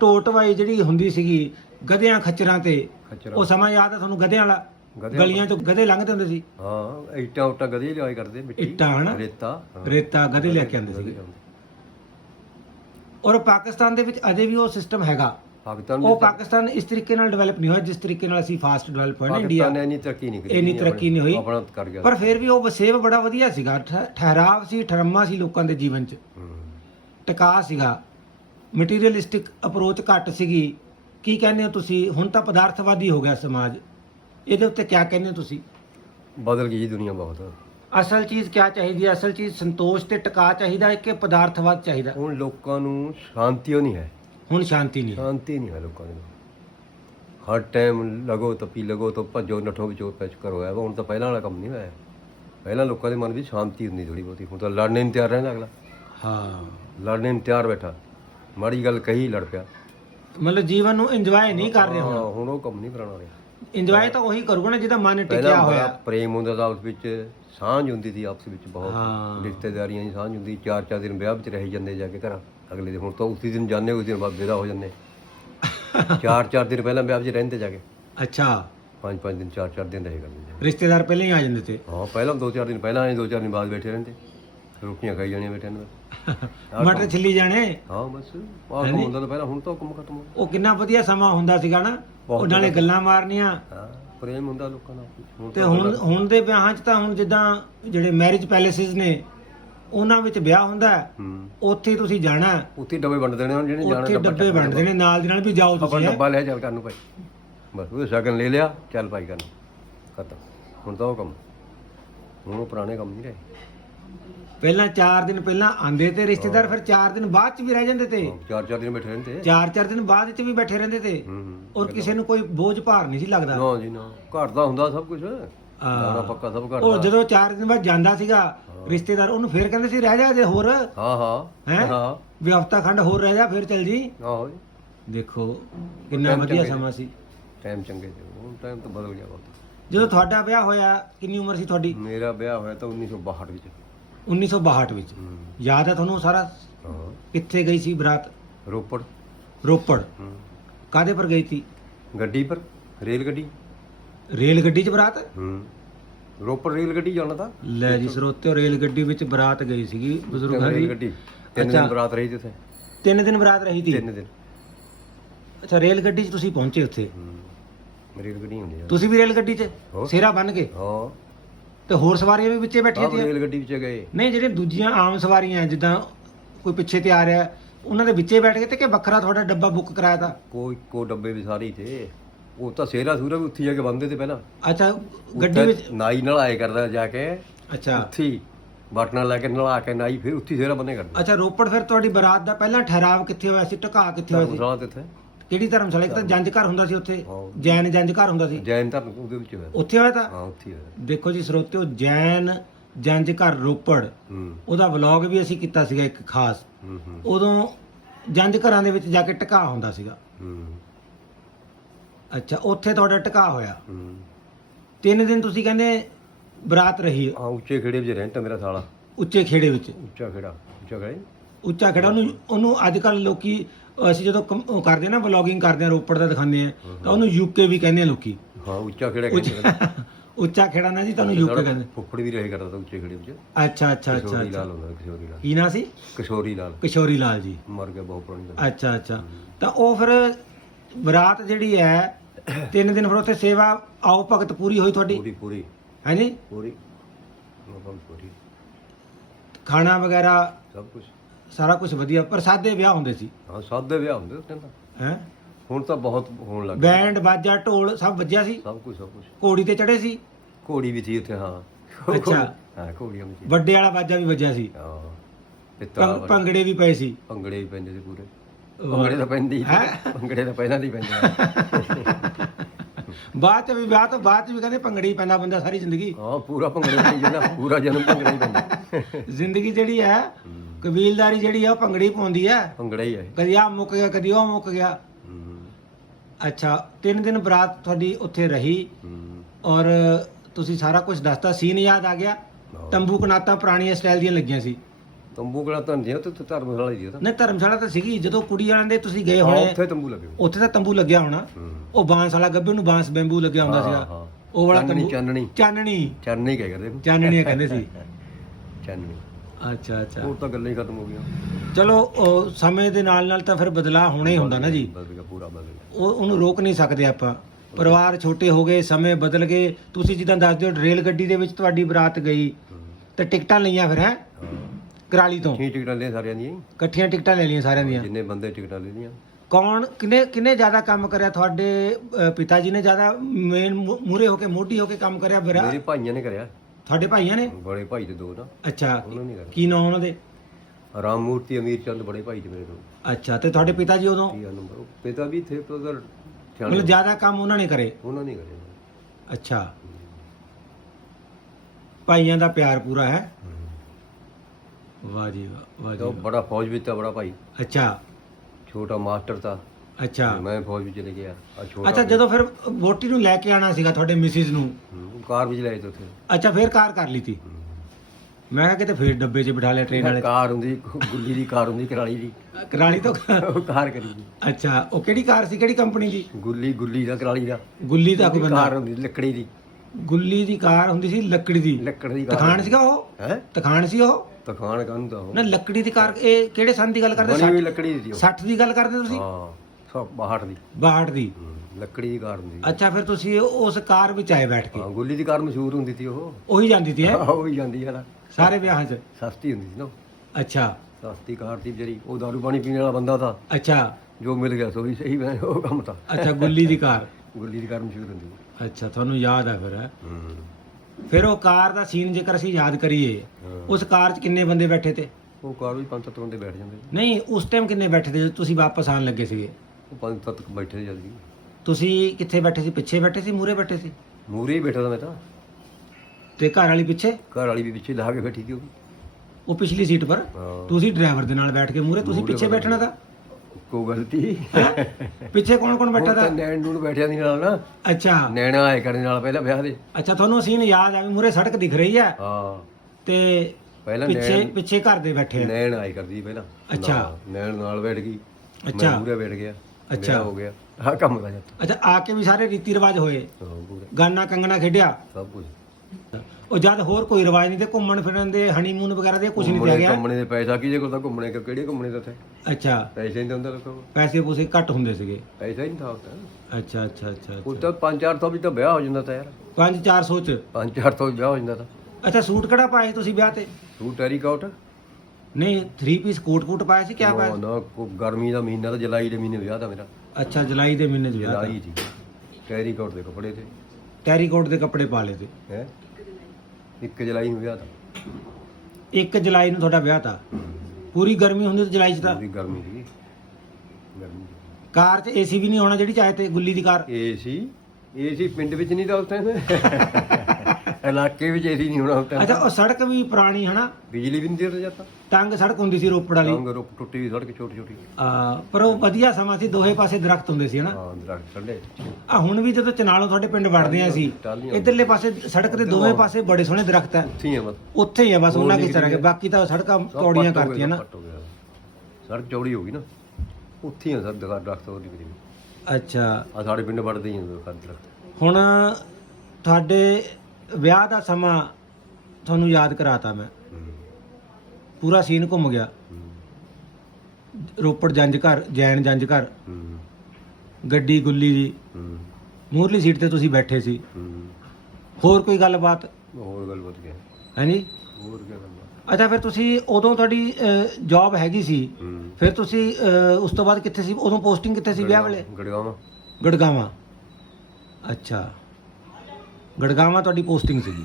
ਟੋਟਵਾਈ ਜਿਹੜੀ ਹੁੰਦੀ ਸੀਗੀ ਗਧਿਆਂ ਖੱਚਰਾਂ ਤੇ। ਖੱਚਰਾ। ਉਹ ਸਮਾਂ ਯਾਦ ਹੈ ਤੁਹਾਨੂੰ ਗਧਿਆਂ ਵਾਲਾ? ਗਧਿਆਂ ਗਲੀਆਂ ਚੋਂ ਗਧੇ ਲੰਘਦੇ ਹੁੰਦੇ ਸੀ। ਹਾਂ ਇੱਟਾਂ ਉੱਟਾਂ ਗਦੀ ਲਿਆਏ ਕਰਦੇ ਮਿੱਟੀ। ਇੱਟਾਂ ਹਨਾ? ਰੇਤਾ ਹਾਂ, ਰੇਤਾ ਗਧੇ ਲੈ ਕੇ ਆਉਂਦੇ ਸੀ। ਔਰ ਪਾਕਿਸਤਾਨ ਦੇ ਵਿੱਚ ਅਜੇ ਵੀ ਉਹ ਸਿਸਟਮ ਹੈਗਾ। ਪਾਕਿਸਤਾਨ ਉਹ ਪਾਕਿਸਤਾਨ ਇਸ ਤਰੀਕੇ ਨਾਲ ਡਿਵੈਲਪ ਨਹੀਂ ਹੋਇਆ ਜਿਸ ਤਰੀਕੇ ਨਾਲ ਅਸੀਂ ਫਾਸਟ ਡਿਵੈਲਪ ਹੋਏ ਨਾ ਇੰਡੀਆ ਪਾਕਿਸਤਾਨ ਨੇ ਇੰਨੀ ਤਰੱਕੀ ਨਹੀਂ ਕੀਤੀ ਇੰਨੀ ਜਿੰਨੀ ਤਰੱਕੀ ਨਹੀਂ ਹੋਈ। ਆਪਣਾ ਕਰ ਗਿਆ। ਪਰ ਫਿਰ ਵੀ ਉਹ ਵਸੇਬ ਬੜਾ ਵਧੀਆ ਸੀਗਾ। ਠ- ਠਹਿਰਾਵ ਸੀ ਠਰਮਾ ਸੀ ਲੋਕਾਂ ਦੇ ਜੀਵਨ 'ਚ। ਹੂੰ। ਟਿਕਾ ਸੀਗਾ। ਮਟੀਰੀਅਲਿਸਟਿਕ ਅਪਰੋਚ ਘੱਟ ਸੀਗੀ। ਕੀ ਕਹਿੰਦੇ ਹੋ ਤੁਸੀਂ? ਹੁਣ ਤਾਂ ਪਦਾਰਥਵਾਦੀ ਹੋ ਗਿਆ ਸਮਾਜ। ਇਹਦੇ ਉੱਤੇ ਕੀ ਕਹਿੰਦੇ ਹੋ ਤੁਸੀਂ? ਬਦਲ ਗਈ ਜੀ ਦੁਨੀਆ ਬਹੁਤ। ਅਸਲ ਚੀਜ਼ ਕੀ ਚਾਹੀਦੀ ਹੈ? ਅਸਲ ਚੀਜ਼ ਸੰਤੋਸ਼ ਤੇ ਟਿਕਾ ਚਾਹੀਦਾ ਹੈ ਕਿ ਪਦਾਰਥਵਾਦ ਚਾਹੀਦਾ ਹੁਣ ਲੋਕਾਂ ਨੂੰ ਸ਼ਾਂਤੀ ਓ ਨਹੀਂ ਹੈ। ਹੁਣ ਸ਼ਾਂਤੀ ਨਹੀਂ ਹੈ। ਸ਼ਾਂਤੀ ਨਹੀਂ ਹੈ ਲੋਕਾਂ ਨੂੰ। ਹਰ ਟਾਈਮ ਲਗੋ ਤਪੀ ਲਗੋ ਤਾਂ ਭੱਜੋ ਨਠੋ ਵਿੱਚੋਂ ਪੈਚ ਕਰੋ। ਹੈ ਹੁਣ ਤਾਂ ਪਹਿਲਾਂ ਵਾਲਾ ਕੰਮ ਨਹੀਂ ਹੋਇਆ। ਪਹਿਲਾਂ ਲੋਕਾਂ ਦੇ ਮਨ ਵਿੱਚ ਸ਼ਾਂਤੀ ਹੁੰਦੀ ਥੋੜੀ ਬਹੁਤੀ। ਹੁਣ ਤਾਂ ਲੜਨੇ ਨੂੰ ਤਿਆਰ ਰਹਿੰਦਾ ਅਗਲਾ। ਹਾਂ। ਲੜਨੇ ਨੂੰ ਤਿਆਰ ਬੈਠਾ। ਮਾੜੀ ਗੱਲ ਕਹੀ ਲੜ ਪਿਆ। ਮਤਲਬ ਜੀਵਨ ਨੂੰ ਇੰਜੋਏ ਨਹੀਂ ਕਰ ਰਹੇ ਹਾਂ, ਹੁਣ ਹੁਣ ਉਹ ਕੰਮ ਨਹੀਂ ਕਰਾਉਣਾ ਰਿਹਾ। ਇੰਜੋਏ ਤਾਂ ਉਹੀ ਕਰੂਗਾ ਨਾ ਜਿਹਦਾ ਮਨ ਟਿਕਿਆ ਪਹਿਲਾਂ ਹੋਇਆ। ਪ੍ਰੇਮ ਹੁੰਦਾ ਸੀ ਆਪਸ ਵਿੱਚ ਸਾਂਝ ਹੁੰਦੀ ਸੀ ਆਪਸ ਵਿੱਚ ਬਹੁਤ। ਰਿਸ਼ਤੇਦਾਰੀਆਂ ਦੀ ਸਾਂਝ ਹੁੰਦੀ ਚਾਰ ਚਾਰ ਦਿਨ ਵਿਆਹ ਵਿੱਚ ਰਹੀ ਜਾਂਦੇ ਜਾ ਕੇ ਘਰਾਂ। ਅਗਲੇ ਦਿਨ ਹੁਣ ਤਾਂ ਉਸੇ ਦਿਨ ਜਾਂਦੇ ਉਸ ਦਿਨ ਬਾਅਦ ਵਿਦਾ ਹੋ ਜਾਂਦੇ। <laughs> ਚਾਰ ਚਾਰ ਦਿਨ ਪਹਿਲਾਂ ਵਿਆਹ ਵਿੱਚ ਰਹਿੰਦੇ ਜਾ ਕੇ। ਅੱਛਾ। ਪੰਜ ਪੰਜ ਦਿਨ ਚਾਰ ਚਾਰ ਦਿਨ ਰਹੇ ਕਰਦੇ ਰਿਸ਼ਤੇਦਾਰ ਪਹਿਲਾਂ ਹੀ ਆ ਜਾਂਦੇ ਤੇ। ਹਾਂ ਪਹਿਲਾਂ ਦੋ ਚਾਰ ਦਿਨ ਪਹਿਲਾਂ ਆਏ ਦੋ ਚਾਰ ਦਿਨ ਬਾਅਦ ਬੈਠੇ ਰਹਿੰਦੇ। ਰੋਟੀਆਂ ਖਾਈ ਜਾਣੀਆਂ ਬੈਠਿਆਂ ਨੂੰ। ਮਟਰ ਛਿੱਲੀ ਜਾਣੇ। ਹਾਂ ਬਸ। ਆਹ ਕੰਮ ਹੁੰਦਾ ਤਾਂ ਪਹਿਲਾਂ ਹੁਣ ਤਾਂ ਕੰਮ ਖਤਮ ਹੋ ਗਿਆ। ਉਹ ਕਿੰਨਾ ਵਧੀਆ ਸਮਾਂ ਹੁੰਦਾ ਸੀਗਾ ਨਾ। ਉਹ ਨਾਲੇ ਗੱਲਾਂ ਮਾਰਨੀਆਂ। ਹਾਂ ਪ੍ਰੇਮ ਹੁੰਦਾ ਲੋਕਾਂ ਨਾਲ। ਹੁਣ ਤੇ ਤਾਂ ਹੁਣ ਹੁਣ ਦੇ ਵਿਆਹਾਂ 'ਚ ਤਾਂ ਹੁਣ ਜਿੱਦਾਂ ਜਿਹੜੇ ਮੈਰਿਜ ਪੈਲੇਸਿਸ ਨੇ ਉਹਨਾਂ ਵਿੱਚ ਵਿਆਹ ਹੁੰਦਾ ਹੈ, ਹੂੰ। ਉੱਥੇ ਤੁਸੀਂ ਜਾਣਾ ਹੈ, ਉੱਥੇ ਡੱਬੇ ਵੰਡ ਦੇਣੇ ਹੁਣ ਜਿਹਨੇ ਜਾਣਾ ਡੱਬੇ ਵੰਡਦੇ ਨੇ ਨਾਲ ਦੀ ਨਾਲ ਵੀ ਜਾਓ ਆਪਾਂ ਤੁਸੀਂ ਹੈਂ। ਡੱਬਾ ਲੈ ਚੱਲ ਕਰਨ ਨੂੰ ਭਾਈ। ਬਸ ਉਹ ਸ਼ਗਨ ਲੈ ਲਿਆ ਚੱਲ ਭਾਈ ਕਰਨ ਖਤਮ। ਹੁਣ ਤਾਂ ਉਹ ਕੰਮ। ਹੁਣ ਉਹ ਪੁਰਾਣੇ ਕੰਮ ਨਹੀਂ ਰਹੇ। ਪਹਿਲਾਂ 4 ਦਿਨ ਪਹਿਲਾਂ ਆਂਦੇ ਤੇ ਰਿਸ਼ਤੇਦਾਰ ਫਿਰ 4 ਦਿਨ ਬਾਅਦ ਚ ਵੀ ਰਹਿ ਜਾਂਦੇ ਤੇ। ਚਾਰ ਚਾਰ ਦਿਨ ਬੈਠੇ ਰਹਿੰਦੇ। 4-4 ਦਿਨ ਬਾਅਦ ਚ ਵੀ ਬੈਠੇ ਰਹਿੰਦੇ ਤੇ। ਹੂੰ ਔਰ ਕਿਸੇ ਨੂੰ ਕੋਈ ਬੋਝ ਭਾਰ ਨਹੀਂ ਸੀ ਲੱਗਦਾ। ਨਾ ਜੀ ਨਾ ਘਰ ਦਾ ਹੁੰਦਾ ਸਭ ਕੁਝ ਦਾਣਾ ਪੱਕਾ ਸਭ ਘਰ ਉਹ ਦਾ ਜਦੋਂ 4 ਦਿਨ ਬਾਅਦ ਜਾਂਦਾ ਸੀਗਾ ਰਿਸ਼ਤੇਦਾਰ ਉਹਨੂੰ ਫੇਰ ਕਹਿੰਦੇ ਸੀ ਰਹਿ ਜਾ ਜੇ ਹੋਰ। ਹਾਂ ਹਾਂ। ਹੈਂ? ਹਾਂ। ਵੀ ਹਫਤਾ ਖੰਡ ਹੋਰ ਰਹਿ ਜਾ ਫਿਰ ਚੱਲ ਜੀ। ਆਹੋ ਜੀ। ਦੇਖੋ ਕਿੰਨਾ ਵਧੀਆ ਸਮਾਂ ਸੀ। ਟਾਈਮ ਚੰਗੇ ਸੀ ਹੁਣ ਟਾਈਮ ਤਾਂ ਬਦਲ ਗਿਆ ਬਹੁਤ। ਜਦੋਂ ਤੁਹਾਡਾ ਵਿਆਹ ਹੋਇਆ ਕਿੰਨੀ ਉਮਰ ਸੀ ਤੁਹਾਡੀ? ਮੇਰਾ ਵਿਆਹ ਹੋਇਆ ਤਾਂ 1962 ਵਿੱਚ। 1962 ਵਿੱਚ। ਹੂੰ। ਯਾਦ ਹੈ ਤੁਹਾਨੂੰ ਸਾਰਾ? ਹਾਂ। ਕਿੱਥੇ ਗਈ ਸੀ ਬਰਾਤ? ਰੋਪੜ। ਰੋਪੜ। ਹੂੰ। ਕਾਦੇ ਪਰ ਗਈ ਸੀ? ਗੱਡੀ ਪਰ। ਰੇਲ ਗੱਡੀ। ਰੇਲ ਗੱਡੀ 'ਚ ਬਰਾਤ? ਹੂੰ। ਰੋਪੜ ਰੇਲ ਗੱਡੀ ਜਾਣਾ ਤਾਂ? ਲੈ ਜੀ ਸਰੋਤਿਓ ਰੇਲ ਗੱਡੀ ਵਿੱਚ ਬਰਾਤ ਗਈ ਸੀਗੀ ਬਜ਼ੁਰਗਾਂ ਰੇਲ ਗੱਡੀ। ਤਿੰਨ ਅੱਛਾ। ਦਿਨ ਬਰਾਤ ਰਹੀ ਉੱਥੇ। ਤਿੰਨ ਦਿਨ ਬਰਾਤ ਰਹੀ ਸੀ? ਤਿੰਨ ਦਿਨ। ਅੱਛਾ ਰੇਲ ਗੱਡੀ 'ਚ ਤੁਸੀਂ ਪਹੁੰਚੇ ਉੱਥੇ? ਹੂੰ। ਰੇਲ ਗੱਡੀ ਹੁੰਦੀ ਆ। ਤੁਸੀਂ ਵੀ ਰੇਲ ਗੱਡੀ 'ਚ? ਹੋਰ। ਸੇਰਾ ਬੰਨ ਕੇ ਹਾਂ। ਤੇ ਹੋਰ ਸਵਾਰੀਆਂ ਵੀ ਵਿੱਚੇ ਬੈਠੀਆਂ ਆਪ ਸੀ ਰੇਲ ਗੱਡੀ ਵਿੱਚ ਗਏ। ਨਹੀਂ ਜਿਹੜੀਆਂ ਦੂਜੀਆਂ ਆਮ ਸਵਾਰੀਆਂ ਹੈ, ਜਿੱਦਾਂ ਕੋਈ ਪਿੱਛੇ ਤੇ ਆ ਰਿਹਾ ਉਹਨਾਂ ਦੇ ਵਿੱਚੇ ਬੈਠ ਕੇ ਤੇ ਕਿ ਵੱਖਰਾ ਤੁਹਾਡਾ ਡੱਬਾ ਬੁੱਕ ਕਰਾਇਆ ਤਾਂ? ਕੋਈ ਕੋ ਡੱਬੇ ਵੀ ਸਾਰੇ ਹੀ ਤੇ ਉਹ ਤਾਂ ਸੇਰਾ ਸੂਰਾ ਵੀ ਉੱਥੇ ਜਾ ਕੇ ਬੰਦੇ ਤੇ ਪਹਿਲਾਂ। ਅੱਛਾ ਗੱਡੀ ਉੱਥੇ ਵਿੱਚ ਨਾਈ ਨਾਲ ਆਏ ਕਰਦਾ ਜਾ ਕੇ। ਅੱਛਾ। ਉੱਥੇ ਹੀ ਬਟਨਾਂ ਲੈ ਕੇ ਨਲਾ ਕੇ ਨਾਈ ਫਿਰ ਉੱਥੇ ਸੇਰਾ ਬੰਨੇ ਕਰਦਾ। ਅੱਛਾ ਰੋਪੜ ਫਿਰ ਤੁਹਾਡੀ ਬਰਾਤ ਦਾ ਪਹਿਲਾਂ ਠਹਿਰਾਵ ਕਿੱਥੇ ਹੋਇਆ ਸੀ ਟਿਕਾ ਕਿੱਥੇ ਹੋਇਆ ਸੀ? ਧਰਮਸ਼ਾਲਾ ਤੇ ਇੱਥੇ। ਕਿਹੜੀ ਧਰਮਸ਼ਾਲਾ ਇੱਕ ਤਾਂ ਜੰਜ ਘਰ ਹੁੰਦਾ ਸੀ ਉੱਥੇ ਹਾਂ। ਜੈਨ ਜੰਜ ਘਰ ਹੁੰਦਾ ਸੀ। ਜੈਨ ਧਰਮ ਉਹਦੇ ਵਿੱਚ ਹੋਇਆ। ਉੱਥੇ ਹੋਇਆ ਤਾਂ? ਹਾਂ ਉੱਥੇ ਹੀ ਹੋਇਆ। ਦੇਖੋ ਜੀ ਸਰੋਤਿਓ ਜੈਨ ਜੰਜ ਘਰ ਰੋਪੜ। ਹੂੰ। ਉਹਦਾ ਵਲੌਗ ਵੀ ਅਸੀਂ ਕੀਤਾ ਸੀਗਾ ਇੱਕ ਖਾਸ। ਹੂੰ ਹੂੰ। ਉਦੋਂ ਜੰਜ ਘਰਾਂ ਦੇ ਵਿੱਚ ਜਾ ਕੇ ਟਿਕਾ ਹੁੰਦਾ ਸੀਗਾ। ਹੂੰ। ਅੱਛਾ ਉੱਥੇ ਤੁਹਾਡਾ ਟਿਕਾ ਹੋਇਆ। ਹੂੰ। ਤਿੰਨ ਦਿਨ ਤੁਸੀਂ ਕਹਿੰਦੇ ਬਰਾਤ ਰਹੀ। ਆ ਉੱਚੇ ਖੇੜੇ ਵਿੱਚ ਰਹਿੰਦਾ ਮੇਰਾ ਸਾਲਾ। ਉੱਚੇ ਖੇੜੇ ਵਿੱਚ। ਉੱਚਾ ਖੇੜਾ ਉੱਚਾ ਖੇੜਾ? ਉੱਚਾ ਖੇੜਾ ਉਹਨੂੰ ਉਹਨੂੰ ਅੱਜ ਕੱਲ ਲੋਕੀ ਅਸੀਂ ਜਦੋਂ ਕਮ- ਉਹ ਕਰਦੇ ਆ ਨਾ ਵਲੌਗਿੰਗ ਕਰਦੇ ਆ ਰੋਪੜ ਦਾ ਦਿਖਾਉਂਦੇ ਆ ਤਾਂ ਉਹਨੂੰ ਯੂਕੇ ਵੀ ਕਹਿੰਦੇ ਆ ਲੋਕੀ। ਹਾਂ ਉੱਚਾ ਖੇੜਾ ਕਹਿੰਦੇ ਉੱਚਾ ਖੇੜਾ ਨਾ ਜੀ ਤੁਹਾਨੂੰ ਯੂਕੇ ਕਹਿੰਦੇ ਫੁੱਫੜ ਵੀ ਰਹੇ ਕਰਦਾ ਤਾਂ ਉੱਚੇ ਖੇੜੇ ਵਿੱਚ। ਅੱਛਾ ਅੱਛਾ ਅੱਛਾ ਕਿਸ਼ੋਰੀ ਅੱਛਾ। ਲਾਲ ਹੁੰਦਾ ਕਿਸ਼ੋਰੀ ਲਾਲ। ਕੀ ਨਾਂ ਸੀ? ਕਿਸ਼ੋਰੀ ਲਾਲ। ਕਿਸ਼ੋਰੀ ਲਾਲ ਜੀ। ਮਰ ਗਿਆ ਬਹੁਤ ਪੁਰਾਣੀ ਗੱਲ। ਅੱਛਾ ਅੱਛਾ। ਤਾਂ ਉਹ ਫਿਰ ਬਰਾਤ ਜਿਹੜੀ ਹੈ ਤਿੰਨ ਦਿਨ ਫਿਰ ਉੱਥੇ ਸੇਵਾ ਆਓ ਭਗਤ ਪੂਰੀ ਹੋਈ ਤੁਹਾਡੀ? ਪੂਰੀ ਪੂਰੀ। ਹਾਂਜੀ ਪੂਰੀ। ਪੂਰੀ। ਖਾਣਾ ਵਗੈਰਾ? ਸਭ ਕੁਝ ਸਾਰਾ ਕੁਝ ਵਧੀਆ ਪ੍ਰਸਾਦੇ ਵਿਆਹ ਹੁੰਦੇ ਸੀ। ਹਾਂ ਸਾਦੇ ਵਿਆਹ ਹੁੰਦੇ ਉੱਥੇ ਤਾਂ ਹੈ? ਹੁਣ ਤਾਂ ਬਹੁਤ ਹੋਣ ਲੱਗ ਗਿਆ ਬੈਂਡ ਬਾਜਾ ਢੋਲ ਸਭ ਵੱਜਿਆ ਸੀ। ਸਭ ਕੁਝ ਸਭ ਕੁਝ ਘੋੜੀ ਤੇ ਚੜੇ ਸੀ। ਘੋੜੀ ਵੀ ਸੀ ਉੱਥੇ ਹਾਂ। ਅੱਛਾ। ਹਾਂ ਘੋੜੀਆਂ ਵੀ ਸੀ। ਵੱਡੇ ਵਾਲਾ ਬਾਜਾ ਵੀ ਵੱਜਿਆ ਸੀ। ਹਾਂ ਪਿੱਤਲ ਭੰਗੜੇ ਵੀ ਪਏ ਸੀ। ਭੰਗੜੇ ਵੀ ਪੈਂਦੇ ਸੀ ਪੂਰੇ। ਭੰਗੜੇ ਤਾਂ ਪੈਂਦੇ ਹੀ ਸੀ। ਭੰਗੜੇ ਤਾਂ ਪਹਿਲਾਂ ਦੀ ਪੈਂਦੇ ਬਾਅਦ ਚ ਵੀ ਵਿਆਹ ਤੋਂ ਬਾਅਦ ਚ ਵੀ ਕਹਿੰਦੇ ਭੰਗੜੇ ਹੀ ਪੈਂਦਾ ਬੰਦਾ ਸਾਰੀ ਜ਼ਿੰਦਗੀ। ਹਾਂ ਪੂਰਾ ਭੰਗੜੇ ਹੀ ਜਾਂਦਾ ਪੂਰਾ ਜਨਮ ਭੰਗੜਾ ਹੀ ਪੈਂਦਾ ਜ਼ਿੰਦਗੀ ਜਿਹੜੀ ਹੈ ਹੂੰ, ਕਬੀਲਦਾਰੀ ਜਿਹੜੀ ਆ ਉਹ ਭੰਗੜੇ ਪਾਉਂਦੀ ਹੈ ਭੰਗੜਾ ਹੀ ਹੈ ਕਦੀ ਆ ਮੁੱਕ ਗਿਆ ਕਦੀ ਉਹ ਮੁੱਕ ਗਿਆ। ਹੂੰ, ਅੱਛਾ ਤਿੰਨ ਦਿਨ ਬਰਾਤ ਤੁਹਾਡੀ ਉੱਥੇ ਰਹੀ। ਹੂੰ, ਔਰ ਤੁਸੀਂ ਸਾਰਾ ਕੁਝ ਦੱਸਤਾ ਸੀਨ ਯਾਦ ਆ ਗਿਆ? ਹਾਂ। ਤੰਬੂ ਕਨਾਤਾ ਪੁਰਾਣੀਆਂ ਸਟਾਈਲ ਦੀਆਂ ਲੱਗੀਆਂ ਸੀ। ਤੰਬੂ ਕਿਹੜਾ ਤਾਂ ਨਹੀਂ ਉੱਥੇ ਤਾਂ ਧਰਮਸ਼ਾਲਾ ਹੀ ਸੀ ਉਹ ਤਾਂ। ਨਹੀਂ ਧਰਮਸ਼ਾਲਾ ਤਾਂ ਸੀਗੀ ਜਦੋਂ ਕੁੜੀ ਵਾਲਿਆਂ ਦੇ ਤੁਸੀਂ ਗਏ ਹਾਂ, ਹੋਣੇ। ਉੱਥੇ ਤੰਬੂ ਲੱਗੇ ਹੋਏ। ਉੱਥੇ ਤਾਂ ਤੰਬੂ ਲੱਗਿਆ ਹੋਣਾ। ਹੂੰ। ਉਹ ਬਾਂਸ ਵਾਲਾ ਗੱਭੇ ਨੂੰ ਬਾਂਸ ਬੈਂਬੂ ਲੱਗਿਆ ਹੁੰਦਾ ਹਾਂ, ਸੀਗਾ। ਹਾਂ। ਉਹ ਵਾਲਾ ਚਾਨਣੀ ਤੰਬੂ ਚਾਨਣੀ। ਚਾਨਣੀ। ਚਾਨਣੀ ਕਹਿ ਕਰਦੇ ਇਹਨੂੰ। ਚਾਨਣੀ ਕਹਿੰਦੇ ਸੀ। <laughs> ਚਾਨਣੀ। ਅੱਛਾ ਅੱਛਾ। ਹੋਰ ਤਾਂ ਗੱਲਾਂ ਹੀ ਖਤਮ ਹੋ ਗਈਆਂ। ਚਲੋ ਉਹ ਸਮੇਂ ਦੇ ਨਾਲ ਨਾਲ ਤਾਂ ਫਿਰ ਬਦਲਾਅ ਹੋਣਾ ਹੀ ਹੁੰਦਾ ਨਾ ਜੀ। ਬਦਲ ਗਿਆ ਪੂਰਾ ਬਦਲ ਗਿਆ। ਉਹ ਉਹਨੂੰ ਰੋਕ ਨਹੀਂ ਸਕਦੇ ਆਪਾਂ। ਪਰਿਵਾਰ ਛੋਟੇ ਹੋ ਗਏ ਸਮੇਂ ਬਦਲ ਗਏ। ਤੁਸੀਂ ਜਿੱਦਾਂ ਦੱਸਦੇ ਹੋ ਰੇਲ ਗੱਡੀ ਦੇ ਵਿੱਚ ਤੁਹਾਡੀ ਬਰਾਤ ਗਈ। ਤੇ ਟਿਕਟਾਂ ਲਈਆਂ ਫਿਰ ਹੈ? ਕਰਾਲੀ ਤੋਂ। ਛੇ ਟਿਕਟਾਂ ਲਈਆਂ ਸਾਰਿਆਂ ਦੀਆਂ? ਹੀ। ਇਕੱਠੀਆਂ ਟਿਕਟਾਂ ਲੈ ਲਈਆਂ ਸਾਰਿਆਂ ਦੀਆਂ। ਜਿੰਨੇ ਬੰਦੇ ਟਿਕਟਾਂ ਲੈ ਲਈਆਂ। ਕੌਣ ਕਿਨੇ ਕਿਨੇ ਜ਼ਿਆਦਾ ਕੰਮ ਕਰਿਆ ਤੁਹਾਡੇ ਅ, ਪਿਤਾ ਜੀ ਨੇ ਜ਼ਿਆਦਾ ਮੇਨ ਮੂਰੇ ਹੋ ਕੇ ਮੋਢੀ ਹੋ ਕੇ ਕੰਮ ਕਰਿਆ ਬਰਾ ਮੇਰੇ ਭਾਈਆਂ ਨੇ ਕਰਿਆ। ਤੁਹਾਡੇ ਭਾਈਆਂ ਨੇ? ਬੜੇ ਭਾਈ ਤੇ ਦੋ ਨਾ। ਅੱਛਾ ਉਹਨਾਂ ਨੇ ਕੀ ਨਾਮ ਉਹਨਾਂ ਦੇ? ਰਾਮ ਮੂਰਤੀ ਅਮੀਰ ਚੰਦ ਬੜੇ ਭਾਈ ਤੇ ਮੇਰੇ ਦੋ ਅੱਛਾ ਤੇ ਤੁਹਾਡੇ ਪਿਤਾ ਜੀ ਉਦੋਂ? ਤੀਆ ਨੰਬਰ? ਉਹ ਪਿਤਾ ਵੀ ਥੇ ਪਰ ਮਤਲਬ ਜ਼ਿਆਦਾ ਕੰਮ ਉਹਨਾਂ ਨੇ ਕਰੇ? ਉਹਨਾਂ ਨੇ ਕਰਿਆ ਅੱਛਾ। ਭਾਈਆਂ ਦਾ ਪਿਆਰ ਪੂਰਾ ਹੈ? ਵਾਹ ਜੀ ਵਾਹ ਵਾਹ ਜੀ ਤਾਂ ਵਾਹ। ਬੜਾ ਫੌਜ ਵਿੱਚ ਤਾਂ ਬੜਾ ਭਾਈ। ਅੱਛਾ। ਛੋਟਾ ਮਾਸਟਰ ਤਾਂ। ਅੱਛਾ। ਮੈਂ ਫੌਜ ਵਿੱਚ ਚਲੇ ਗਿਆ ਆ ਛੋਟਾ ਅੱਛਾ ਜਦੋਂ ਫਿਰ ਵੋਟੀ ਨੂੰ ਲੈ ਕੇ ਆਣਾ ਸੀਗਾ ਤੁਹਾਡੇ ਮਿਸਿਸ ਨੂੰ? ਹੂੰ, ਕਾਰ ਵਿੱਚ ਲੈ ਉੱਥੇ। ਅੱਛਾ ਫਿਰ ਕਾਰ ਕਰ ਲਈ ਤੀ? ਮੈਂ ਕਿਹਾ ਕਿਤੇ ਫਿਰ ਡੱਬੇ 'ਚ ਬਿਠਾ ਲਿਆ ਟ੍ਰੇਨ ਵਾਲੇ। ਕਾਰ ਹੁੰਦੀ ਗੁੱਲੀ ਦੀ ਕਾਰ ਹੁੰਦੀ ਕਰਾਲੀ ਦੀ। ਕਰਾਲੀ ਤੋਂ? ਉਹ ਕਾਰ ਕਰੀ ਦੀ। ਅੱਛਾ ਉਹ ਕਿਹੜੀ ਕਾਰ ਸੀ ਕਿਹੜੀ ਕੰਪਨੀ ਦੀ? ਗੁੱਲੀ ਗੁੱਲੀ ਦਾ ਕਰਾਲੀ ਦਾ। ਗੁੱਲੀ ਦਾ ਕੋਈ ਬੰਦਾ? ਕਾਰ ਹੁੰਦੀ ਲੱਕੜੀ ਦੀ। ਗੁੱਲੀ ਦੀ ਕਾਰ ਹੁੰਦੀ ਸੀ ਲੱਕੜੀ ਦੀ। ਲੱਕੜ ਦੀ ਕਾਰ ਤਖਾਣ ਸੀਗਾ ਉਹ? ਹੈ? ਤਖਾਣ ਸੀ ਉਹ? ਤਖਾਣ ਕੰਨ ਦਾ ਉਹ। ਨਾ ਲੱਕੜੀ ਦੀ ਕਾਰ ਇਹ ਕਿਹੜੇ ਸੰਨ ਦੀ ਗੱਲ ਕਰਦੇ? ਬਣੀ ਹੋਈ ਲੱਕੜੀ ਦੀ ਸੀ ਉਹ। 60 ਦੀ ਗੱਲ ਕਰਦੇ ਤੁਸੀਂ? ਹਾਂ। ਸਭ ਬਾਹਟ ਦੀ। 62 ਦੀ। ਲੱਕੜੀ ਦੀ ਕਾਰ ਹੁੰਦੀ ਸੀ। ਅੱਛਾ ਫਿਰ ਤੁਸੀਂ ਉਸ ਕਾਰ ਵਿੱਚ ਆਏ ਬੈਠ ਕੇ? ਹਾਂ ਗੁੱਲੀ ਦੀ ਕਾਰ ਮਸ਼ਹੂਰ ਹੁੰਦੀ ਸੀ ਉਹ। ਉਹੀ ਜਾਂਦੀ ਸੀ ਹੈਂ? ਉਹ ਹੀ ਜਾਂਦੀ ਹੈ ਸਾਰੇ ਵਿਆਹਾਂ 'ਚ? ਸਸਤੀ ਹੁੰਦੀ ਸੀ ਨਾ ਉਹ। ਅੱਛਾ। ਸਸਤੀ ਕਾਰ ਸੀ ਜਿਹੜੀ ਉਹ ਦਾਰੂ ਪਾਣੀ ਪੀਣ ਵਾਲਾ ਬੰਦਾ ਤਾਂ। ਅੱਛਾ। ਜੋ ਮਿਲ ਗਿਆ ਸੋ ਹੀ ਸਹੀ ਮੈਂ ਉਹ ਕੰਮ ਤਾਂ। ਅੱਛਾ ਗੁੱਲੀ ਦੀ ਕਾਰ? ਗੁੱਲੀ ਦੀ ਕਾਰ ਮਸ਼ਹੂਰ ਹੁੰਦੀ ਸੀ। ਅੱਛਾ ਤੁਹਾਨੂੰ ਯਾਦ ਆ ਫਿਰ ਹੈਂ? ਫਿਰ ਉਹ ਕਾਰ ਦਾ ਸੀਨ ਜੇਕਰ ਅਸੀਂ ਯਾਦ ਕਰੀਏ ਹਾਂ। ਉਸ ਕਾਰ 'ਚ ਕਿੰਨੇ ਬੰਦੇ ਬੈਠੇ ਤੇ? ਉਹ ਕਾਰ ਵੀ ਪੰਜ ਸੱਤ ਬੰਦੇ ਬੈਠ ਜਾਂਦੇ ਸੀ। ਨਹੀਂ ਉਸ ਟਾਈਮ ਕਿੰਨੇ ਬੈਠੇ ਤੇ ਜਦੋਂ ਤੁਸੀਂ ਵਾਪਸ ਆਉਣ ਲੱਗੇ ਸੀਗੇ? ਉਹ ਪੰਜ ਸੱਤ ਕੁ ਬੈਠੇ ਸੀ ਜਦ ਵੀ ਤੁਸੀਂ ਕਿੱਥੇ ਬੈਠੇ ਸੀ? ਪਿੱਛੇ ਬੈਠੇ ਸੀ? ਮੂਰੇ ਬੈਠੇ ਸੀ? ਮੂਰੇ ਹੀ ਬੈਠਾ ਤਾਂ ਮੈਂ ਤਾਂ। ਤੇ ਘਰ ਵਾਲੀ ਪਿੱਛੇ? ਘਰ ਵਾਲੀ ਵੀ ਪਿੱਛੇ ਲਾ ਕੇ ਬੈਠੀ ਸੀ ਉਹ ਵੀ। ਉਹ ਪਿਛਲੀ ਸੀਟ ਪਰ? ਹਾਂ। ਤੁਸੀਂ ਡਰਾਈਵਰ ਦੇ ਨਾਲ ਬੈਠ ਕੇ ਮੂਰੇ ਤੁਸੀਂ ਮੂਹਰੇ ਪਿੱਛੇ ਬੈਠਣਾ ਤਾਂ। ਕੋ ਗਲਤੀ ਪਿੱਛੇ ਕੌਣ ਕੌਣ ਬੈਠਾ ਤਾਂ ਤਾਂ? ਨੈਣ ਨੂੰ ਬੈਠਿਆ ਨਹੀਂ ਨਾਲ ਨਾ। ਅੱਛਾ। ਨੈਣਾ ਆਏ ਕਰਨ ਨਾਲ ਪਹਿਲਾਂ ਵਿਆਹ ਦੇ। ਅੱਛਾ ਤੁਹਾਨੂੰ ਸੀਨ ਯਾਦ ਆ ਵੀ ਮੂਰੇ ਸੜਕ ਦਿਖ ਰਹੀ ਹੈ ਹਾਂ। ਤੇ ਪਹਿਲਾਂ ਪਿੱਛੇ ਨੈਣ ਪਿੱਛੇ ਘਰ ਦੇ ਬੈਠੇ ਆ। ਨੈਣ ਆਏ ਕਰਦੀ ਸੀ ਪਹਿਲਾਂ। ਅੱਛਾ। ਨੈਣ ਨਾਲ ਬੈਠ ਗਈ। ਅੱਛਾ। ਮੈਂ ਮੂਰੇ ਬੈਠ ਗਿਆ। ਅੱਛਾ। ਵਿਆਹ ਹੋ ਗਿਆ। ਆਹ ਕੰਮ ਦਾ ਜੱਤ ਅੱਛਾ ਆ ਕੇ ਵੀ ਸਾਰੇ ਰੀਤੀ ਰਿਵਾਜ ਹੋਏ। ਹਾਂ ਪੂਰੇ ਗਾਨਾ ਕੰਗਣਾ ਖੇਡਿਆ। ਸਭ ਕੁਝ। ਉਹ ਜਦ ਹੋਰ ਕੋਈ ਰਿਵਾਜ ਨਹੀਂ ਤੇ ਘੁੰਮਣ ਫਿਰਨ ਦੇ ਹਨੀਮੂਨ ਵਗੈਰਾ ਦੇ ਕੁਝ ਨਹੀਂ ਦਿਆ ਗਿਆ? ਘੁੰਮਣੇ ਦੇ ਪੈਸਾ ਕੀ ਜੇ ਕੋਲ ਤਾਂ ਘੁੰਮਣੇ ਕਿ ਕਿਹੜੇ ਘੁੰਮਣੇ ਦਾ ਉੱਥੇ? ਅੱਛਾ। ਪੈਸੇ ਨਹੀਂ ਦਿੰਦਾ ਲੋਕਾਂ ਕੋਲ। ਪੈਸੇ ਪੂਸੇ ਘੱਟ ਹੁੰਦੇ ਸੀਗੇ। ਪੈਸਾ ਹੀ ਨਹੀਂ ਥਾ ਉੱਥੇ ਅੱਛਾ ਅੱਛਾ ਅੱਛਾ ਉਹ ਤਾਂ 5-400 ਵੀ ਤਾਂ ਵਿਆਹ ਹੋ ਜਾਂਦਾ ਤਾਂ ਯਾਰ। 5-400 ਚ? 5-400 ਵਿਆਹ ਹੋ ਜਾਂਦਾ ਤਾਂ। ਅੱਛਾ ਸੂਟ ਕਿਹੜਾ ਪਾਇਆ ਸੀ ਤੁਸੀਂ ਵਿਆਹ ਤੇ? ਤੂੰ ਟੈਰੀ ਕਾਊਟ ਨਹੀਂ 3 ਪੀਸ ਕੋਟ ਕੋਟ ਪਾਇਆ ਸੀ ਕਿਆ ਨਾ ਪਾਇਆ ਨਾ ਕੋ ਗਰਮੀ ਦਾ ਮਹੀਨਾ ਤਾਂ ਜੁਲਾਈ ਦੇ ਮਹੀਨੇ ਵਿਆਹ ਦਾ ਮੇਰਾ। ਅੱਛਾ ਜੁਲਾਈ ਦੇ ਮਹੀਨੇ ਜੁਲਾਈ ਸੀ ਟੈਰੀ ਕਾਊਟ ਦੇ ਕੱਪੜੇ ਤੇ। ਟੈਰੀ ਕੋਟ ਦੇ ਕੱਪੜੇ ਪਾ ਲਏ ਤੇ। ਹੈ? 1 ਜੁਲਾਈ ਨੂੰ ਵਿਆਹ ਦਾ। 1 ਜੁਲਾਈ ਨੂੰ ਤੁਹਾਡਾ ਵਿਆਹ ਤਾਂ ਪੂਰੀ ਗਰਮੀ ਹੁੰਦੀ ਤਾਂ ਜੁਲਾਈ ਚ ਤਾਂ। ਪੂਰੀ ਗਰਮੀ ਸੀ ਗਰਮੀ ਕਾਰ 'ਚ ਏਸੀ ਵੀ ਨਹੀਂ ਹੋਣਾ ਜਿਹੜੀ ਚਾਹੇ ਤੇ ਗੁੱਲੀ ਦੀ ਕਾਰ। ਏਸੀ ਏਸੀ ਪਿੰਡ ਵਿੱਚ ਨਹੀਂ ਤਾਂ ਉਸ ਟਾਈਮ ਇਲਾਕੇ ਵਿੱਚ ਏਸੀ ਨਹੀਂ ਹੋਣਾ ਉਸ ਅੱਛਾ ਉਹ ਸੜਕ ਵੀ ਪੁਰਾਣੀ ਹਨਾ? ਬਿਜਲੀ ਵੀ ਨਹੀਂ ਦੇ ਜਾਂਦਾ। ਤੰਗ ਸੜਕ ਹੁੰਦੀ ਸੀ ਰੋਪੜ ਵਾਲੀ। ਰੰਗ ਰੁਕ ਟੁੱਟੀ ਵੀ ਸੜਕ ਛੋਟੀ ਛੋਟੀ। ਆ, ਪਰ ਉਹ ਵਧੀਆ ਸਮਾਂ ਸੀ ਦੋਹੇ ਪਾਸੇ ਦਰਖਤ ਹੁੰਦੇ ਸੀ ਹਨਾ? ਹਾਂ ਦਰਖਤ ਠੰਡੇ ਆ ਹੁਣ ਵੀ ਜਦੋਂ ਚਨਾਲੋਂ ਤੁਹਾਡੇ ਪਿੰਡ ਵੜਦੇ ਆ ਸੀ ਟਾਹਲੀਆਂ ਇਧਰਲੇ ਪਾਸੇ ਸੜਕ ਦੇ ਦੋਵੇਂ ਪਾਸੇ ਬੜੇ ਸੋਹਣੇ ਦਰਖਤ ਹੈ ਉੱਥੇ ਹੀ ਆ ਬਸ। ਉੱਥੇ ਹੀ ਆ ਬਸ ਉਹਨਾਂ ਕੀ ਤਰ੍ਹਾਂ ਕੇ। ਬਾਕੀ ਤਾਂ ਸੜਕਾਂ ਸਭ ਚੌੜੀਆਂ ਪੱਟ ਹੋ ਗਏ, ਕਰਤੀਆਂ ਨਾ। ਸਭ ਪੱਟ ਹੋ ਗਿਆ। ਸੜਕ ਚੌੜੀ ਹੋ ਗਈ ਨਾ। ਉੱਥੇ ਹੀ ਆ ਸਭ ਦਰਖਤ ਦਰਖਤ ਉਹਦੀ ਕਰੀ ਅੱਛਾ। ਆ ਸਾਡੇ ਪਿੰਡ ਵੜਦੇ ਹੀ ਆ ਦਰਖਤ। ਹੁਣ ਤੁਹਾਡੇ ਵਿਆਹ ਦਾ ਸਮਾਂ ਤੁਹਾਨੂੰ ਯਾਦ ਕਰਾਤਾ ਮੈਂ। ਪੂਰਾ ਸੀਨ ਘੁੰਮ ਗਿਆ। ਰੋਪੜ ਜੰਜ ਘਰ ਜੈਨ ਜੰਜ ਘਰ। ਗੱਡੀ ਗੁੱਲੀ ਦੀ ਹੂੰ, ਮੂਰਲੀ ਸੀਟ ਤੇ ਤੁਸੀਂ ਬੈਠੇ ਸੀ। ਹੋਰ ਕੋਈ ਗੱਲਬਾਤ? ਹੋਰ ਗੱਲ ਬਤ ਗਿਆ ਹੈ ਨਹੀਂ ਹੋਰ ਕੀ ਗੱਲ ਅੱਛਾ ਫਿਰ ਤੁਸੀਂ ਉਦੋਂ ਤੁਹਾਡੀ ਜੌਬ ਹੈਗੀ ਸੀ। ਫਿਰ ਤੁਸੀਂ ਉਸ ਤੋਂ ਬਾਅਦ ਕਿੱਥੇ ਸੀ? ਉਦੋਂ ਪੋਸਟਿੰਗ ਕਿੱਥੇ ਸੀ ਵਿਆਹ ਵੇਲੇ? ਗੜਗਾਵਾਂ। ਗੜਗਾਵਾਂ। ਅੱਛਾ। ਗੜਗਾਵਾਂ ਤੁਹਾਡੀ ਪੋਸਟਿੰਗ ਸੀਗੀ।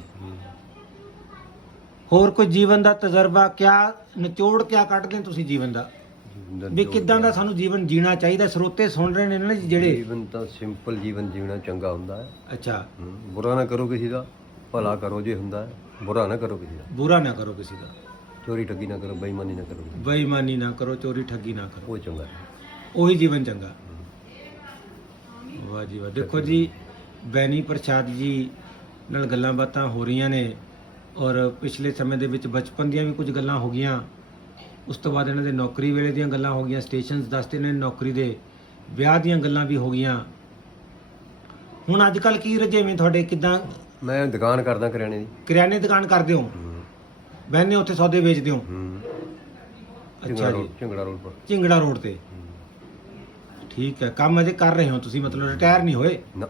ਹੋਰ ਕੋਈ ਜੀਵਨ ਦਾ ਤਜਰਬਾ ਕਿਆ ਨਿਚੋੜ ਕਿਆ ਕੱਢਦੇ ਹੋ ਤੁਸੀਂ ਜੀਵਨ ਦਾ? ਵੀ ਕਿਦਾਂ ਦਾ ਸਾਨੂੰ ਜੀਵਨ ਜੀਣਾ ਚਾਹੀਦਾ ਸਰੋਤੇ ਸੁਣ ਰਹੇ ਨੇ ਨਾ ਜੀ ਜਿਹੜੇ ਜੀਵਨ ਤਾਂ ਸਿੰਪਲ ਜੀਵਨ ਜੀਣਾ ਚੰਗਾ ਹੁੰਦਾ ਹੈ। ਅੱਛਾ। ਬੁਰਾ ਨਾ ਕਰੋ ਕਿਸੇ ਦਾ ਭਲਾ ਕਰੋ ਜੇ ਹੁੰਦਾ ਹੈ ਬੁਰਾ ਨਾ ਕਰੋ ਕਿਸੇ ਦਾ। ਬੁਰਾ ਨਾ ਕਰੋ ਕਿਸੇ ਦਾ। ਚੋਰੀ ਠੱਗੀ ਨਾ ਕਰੋ ਬੇਈਮਾਨੀ ਨਾ ਕਰੋ। ਬੇਈਮਾਨੀ ਨਾ ਕਰੋ ਚੋਰੀ ਠੱਗੀ ਨਾ ਕਰੋ। ਉਹ ਚੰਗਾ ਹੈ। ਉਹੀ ਜੀਵਨ ਚੰਗਾ। ਵਾਹ ਜੀ ਵਾਹ। ਦੇਖੋ ਜੀ ਬੈਨੀ ਪ੍ਰਸਾਦ ਜੀ ਨਾਲ ਗੱਲਾਂ ਬਾਤਾਂ ਹੋ ਰਹੀਆਂ ਨੇ ਔਰ ਪਿਛਲੇ ਸਮੇਂ ਦੇ ਵਿੱਚ ਬਚਪਨ ਦੀਆਂ ਵੀ ਕੁਝ ਗੱਲਾਂ ਹੋ ਗਈਆਂ। ਉਸ ਤੋਂ ਬਾਅਦ ਇਹਨਾਂ ਦੇ ਨੌਕਰੀ ਵੇਲੇ ਦੀਆਂ ਗੱਲਾਂ ਹੋ ਗਈਆਂ ਸਟੇਸ਼ਨਸ ਦੱਸਦੇ ਨੇ ਨੌਕਰੀ ਦੇ ਵਿਆਹ ਦੀਆਂ ਗੱਲਾਂ ਵੀ ਹੋ ਗਈਆਂ। ਹੁਣ ਅੱਜ ਕੱਲ ਕੀ ਰਜੇਵੇਂ ਤੁਹਾਡੇ? ਕਿਦਾਂ? ਮੈਂ ਦੁਕਾਨ ਕਰਦਾ ਕਰਿਆਨੇ ਦੀ। ਕਰਿਆਨੇ ਦੁਕਾਨ ਕਰਦੇ ਹੋ? ਹੋ। ਉੱਥੇ ਸੌਦੇ ਵੇਚਦੇ ਹੋ? ਅੱਛਾ ਜੀ ਰੋਡ ਝਿੰਗੜਾ ਰੋਡ ਪਰ। ਝਿੰਗੜਾ ਰੋਡ ਤੇ। ਠੀਕ ਹੈ ਕੰਮ ਅਜੇ ਕਰ ਰਹੇ ਹੋ ਤੁਸੀਂ? ਮਤਲਬ ਰਿਟਾਇਰ ਨਹੀਂ ਹੋਏ? ਨਾ।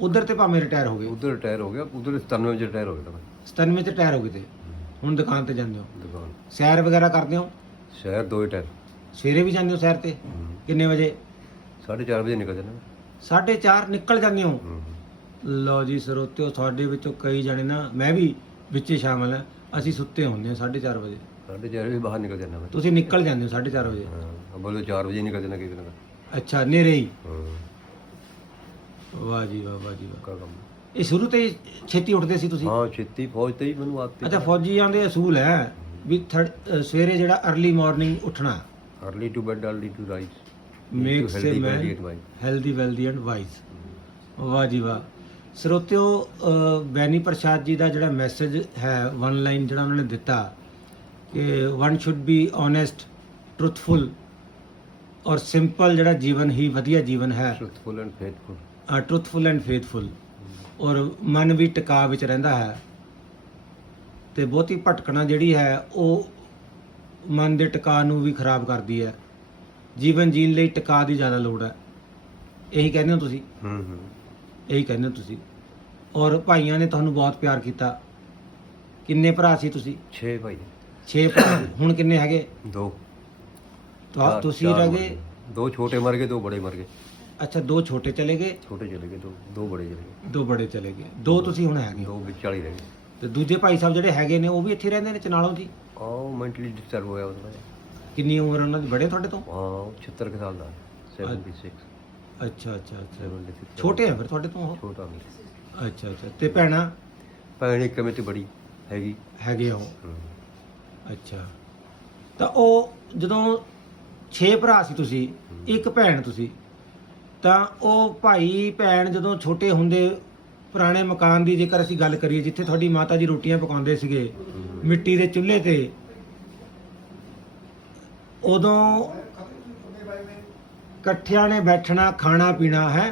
ਉਧਰ ਤੇ ਭਾਵੇਂ ਰਿਟਾਇਰ ਹੋ ਗਏ। ਉਧਰ ਰਿਟਾਇਰ ਹੋ ਗਿਆ ਉਧਰ 97 ਵਿੱਚ ਰਿਟਾਇਰ ਹੋ ਗਿਆ ਤਾਂ ਮੈਂ 97 ਚ ਰਿਟਾਇਰ ਹੋ ਗਏ ਤੇ। ਹੁਣ ਦੁਕਾਨ ਤੇ ਜਾਂਦੇ ਹੋ। ਦੁਕਾਨ। ਸੈਰ ਵਗੈਰਾ ਕਰਦੇ ਹੋ? ਸ਼ਹਿਰ ਦੋ ਹੀ ਟਾਇਰ ਸਵੇਰੇ ਵੀ ਜਾਂਦੇ ਹੋ ਸੈਰ ਤੇ? ਕਿੰਨੇ ਵਜੇ? 4:30 ਵਜੇ ਨਿਕਲ ਜਾਣਾ 4:30 ਨਿਕਲ ਜਾਂਦੇ ਹੋ? ਲਓ ਜੀ ਸਰੋਤਿਓ ਸਾਡੇ ਵਿੱਚੋਂ ਕਈ ਜਣੇ ਨਾ ਮੈਂ ਵੀ ਵਿੱਚੇ ਸ਼ਾਮਲ ਹਾਂ। ਅਸੀਂ ਸੁੱਤੇ ਹੁੰਦੇ ਹਾਂ 4:30 ਵਜੇ। 4:30 ਵਜੇ ਬਾਹਰ ਨਿਕਲ ਜਾਣਾ ਮੈਂ। ਤੁਸੀਂ ਨਿਕਲ ਜਾਂਦੇ ਹੋ 4:30 ਵਜੇ। ਹਾਂ ਬੋਲੇ 4 ਵਜੇ ਨਿਕਲ ਜਾਣਾ ਕਿਤੇ ਨਾ ਅੱਛਾ ਨੇਰੇ ਹੀ। ਹਾਂ। ਵਾਹ ਜੀ ਵਾਹ ਵਾਹ ਜੀ ਵਾਹ। ਕਾ ਕੰਮ। ਇਹ ਸ਼ੁਰੂ ਤੇ ਹੀ ਛੇਤੀ ਉੱਠਦੇ ਸੀ ਤੁਸੀਂ? ਹਾਂ ਛੇਤੀ। ਫੌਜ ਤੇ ਹੀ ਮੈਨੂੰ ਆਦਤ ਅੱਛਾ ਫੌਜੀਆਂ ਦੇ ਅਸੂਲ ਹੈ ਵੀ ਅ, ਸਵੇਰੇ ਜਿਹੜਾ अर्ਲੀ ਮਾਰਨਿੰਗ ਉੱਠਣਾ। Early to bed early to rise makes a man. Healthy wealthy and wise ਵਾਹ ਜੀ ਵਾਹ। ਸਰੋਤਿਓ ਅ, ਬੈਨੀ ਪ੍ਰਸਾਦ ਜੀ ਦਾ ਜਿਹੜਾ ਮੈਸੇਜ ਹੈ ਵਨ ਲਾਈਨ ਜਿਹੜਾ ਉਹਨਾਂ ਨੇ ਦਿੱਤਾ ਕਿ one should be honest truthful ਔਰ ਸਿੰਪਲ ਜਿਹੜਾ ਜੀਵਨ ਹੀ ਵਧੀਆ ਜੀਵਨ ਹੈ। Truthful and faithful truthful and faithful ਔਰ ਮਨ ਵੀ ਟਿਕਾ ਵਿੱਚ ਰਹਿੰਦਾ ਹੈ। ਤੇ ਬਹੁਤੀ ਭਟਕਣਾ ਜਿਹੜੀ ਹੈ ਉਹ ਮਨ ਦੇ ਟਿਕਾ ਨੂੰ ਵੀ ਖਰਾਬ ਕਰਦੀ ਹੈ। ਜੀਵਨ ਜੀਣ ਲਈ ਟਿਕਾ ਦੀ ਜ਼ਿਆਦਾ ਲੋੜ ਹੈ। ਇਹੀ ਕਹਿੰਦੇ ਹੋ ਤੁਸੀਂ? ਹੂੰ ਹੂੰ। ਇਹੀ ਕਹਿੰਦੇ ਹੋ ਤੁਸੀਂ। ਔਰ ਭਾਈਆਂ ਨੇ ਤੁਹਾਨੂੰ ਬਹੁਤ ਪਿਆਰ ਕੀਤਾ। ਕਿੰਨੇ ਭਰਾ ਸੀ ਤੁਸੀਂ? 6 ਭਾਈ। 6 ਭਰਾ। ਹੁਣ ਕਿੰਨੇ ਹੈਗੇ? ਦੋ। ਤੁਸੀਂ ਰਹਿ ਗਏ। ਦੋ ਛੋਟੇ ਮਰ ਗਏ ਦੋ ਬੜੇ ਮਰ ਗਏ। ਅੱਛਾ ਦੋ ਛੋਟੇ ਚਲੇ ਗਏ? ਛੋਟੇ ਚਲੇ ਗਏ ਦੋ ਦੋ ਬੜੇ ਚਲੇ ਗਏ। ਦੋ ਬੜੇ ਚਲੇ ਗਏ। ਦੋ ਤੁਸੀਂ ਹੁਣ ਹੈਗੇ ਹੋ? ਦੋ ਵਿੱਚ ਵਾਲੀ ਰਹਿ ਗਏ। ਤੇ ਦੂਜੇ ਭਾਈ ਸਾਹਿਬ ਜਿਹੜੇ ਹੈਗੇ ਨੇ ਉਹ ਵੀ ਇੱਥੇ ਰਹਿੰਦੇ ਨੇ ਚਨਾਲੋਂ ਜੀ? ਆਹ ਮੈਂਟਲੀ ਡਿਸਟਰਬ ਹੋਇਆ ਉਹਦਾ ਕਿੰਨੀ ਉਮਰ ਉਹਨਾਂ ਦੀ? ਬੜੇ ਤੁਹਾਡੇ ਤੋਂ? ਹਾਂ 76 ਕੁ ਸਾਲ ਦਾ 76 ਅੱਛਾ ਅੱਛਾ ਅੱਛਾ। 76 ਛੋਟੇ ਆ ਫਿਰ ਤੁਹਾਡੇ ਤੋਂ ਉਹ? ਛੋਟਾ ਵੀ। ਅੱਛਾ ਅੱਛਾ। ਤੇ ਭੈਣਾਂ? ਭੈਣ ਇੱਕ ਵਿੱਚ ਬੜੀ ਹੈਗੀ। ਹੈਗੇ ਆ ਉਹ। ਅੱਛਾ। ਤਾਂ ਉਹ ਜਦੋਂ 6 ਭਰਾ ਸੀ ਤੁਸੀਂ ਇੱਕ ਭੈਣ ਤੁਸੀਂ ਤਾਂ ਉਹ ਭਾਈ ਭੈਣ ਜਦੋਂ ਛੋਟੇ ਹੁੰਦੇ ਪੁਰਾਣੇ ਮਕਾਨ ਦੀ ਜੇਕਰ ਅਸੀਂ ਗੱਲ ਕਰੀਏ ਜਿੱਥੇ ਤੁਹਾਡੀ ਮਾਤਾ ਜੀ ਰੋਟੀਆਂ ਪਕਾਉਂਦੇ ਸੀਗੇ ਮਿੱਟੀ ਦੇ ਚੁੱਲ੍ਹੇ ਤੇ ਉਦੋਂ ਇਕੱਠਿਆਂ ਨੇ ਬੈਠਣਾ ਖਾਣਾ ਪੀਣਾ ਹੈ।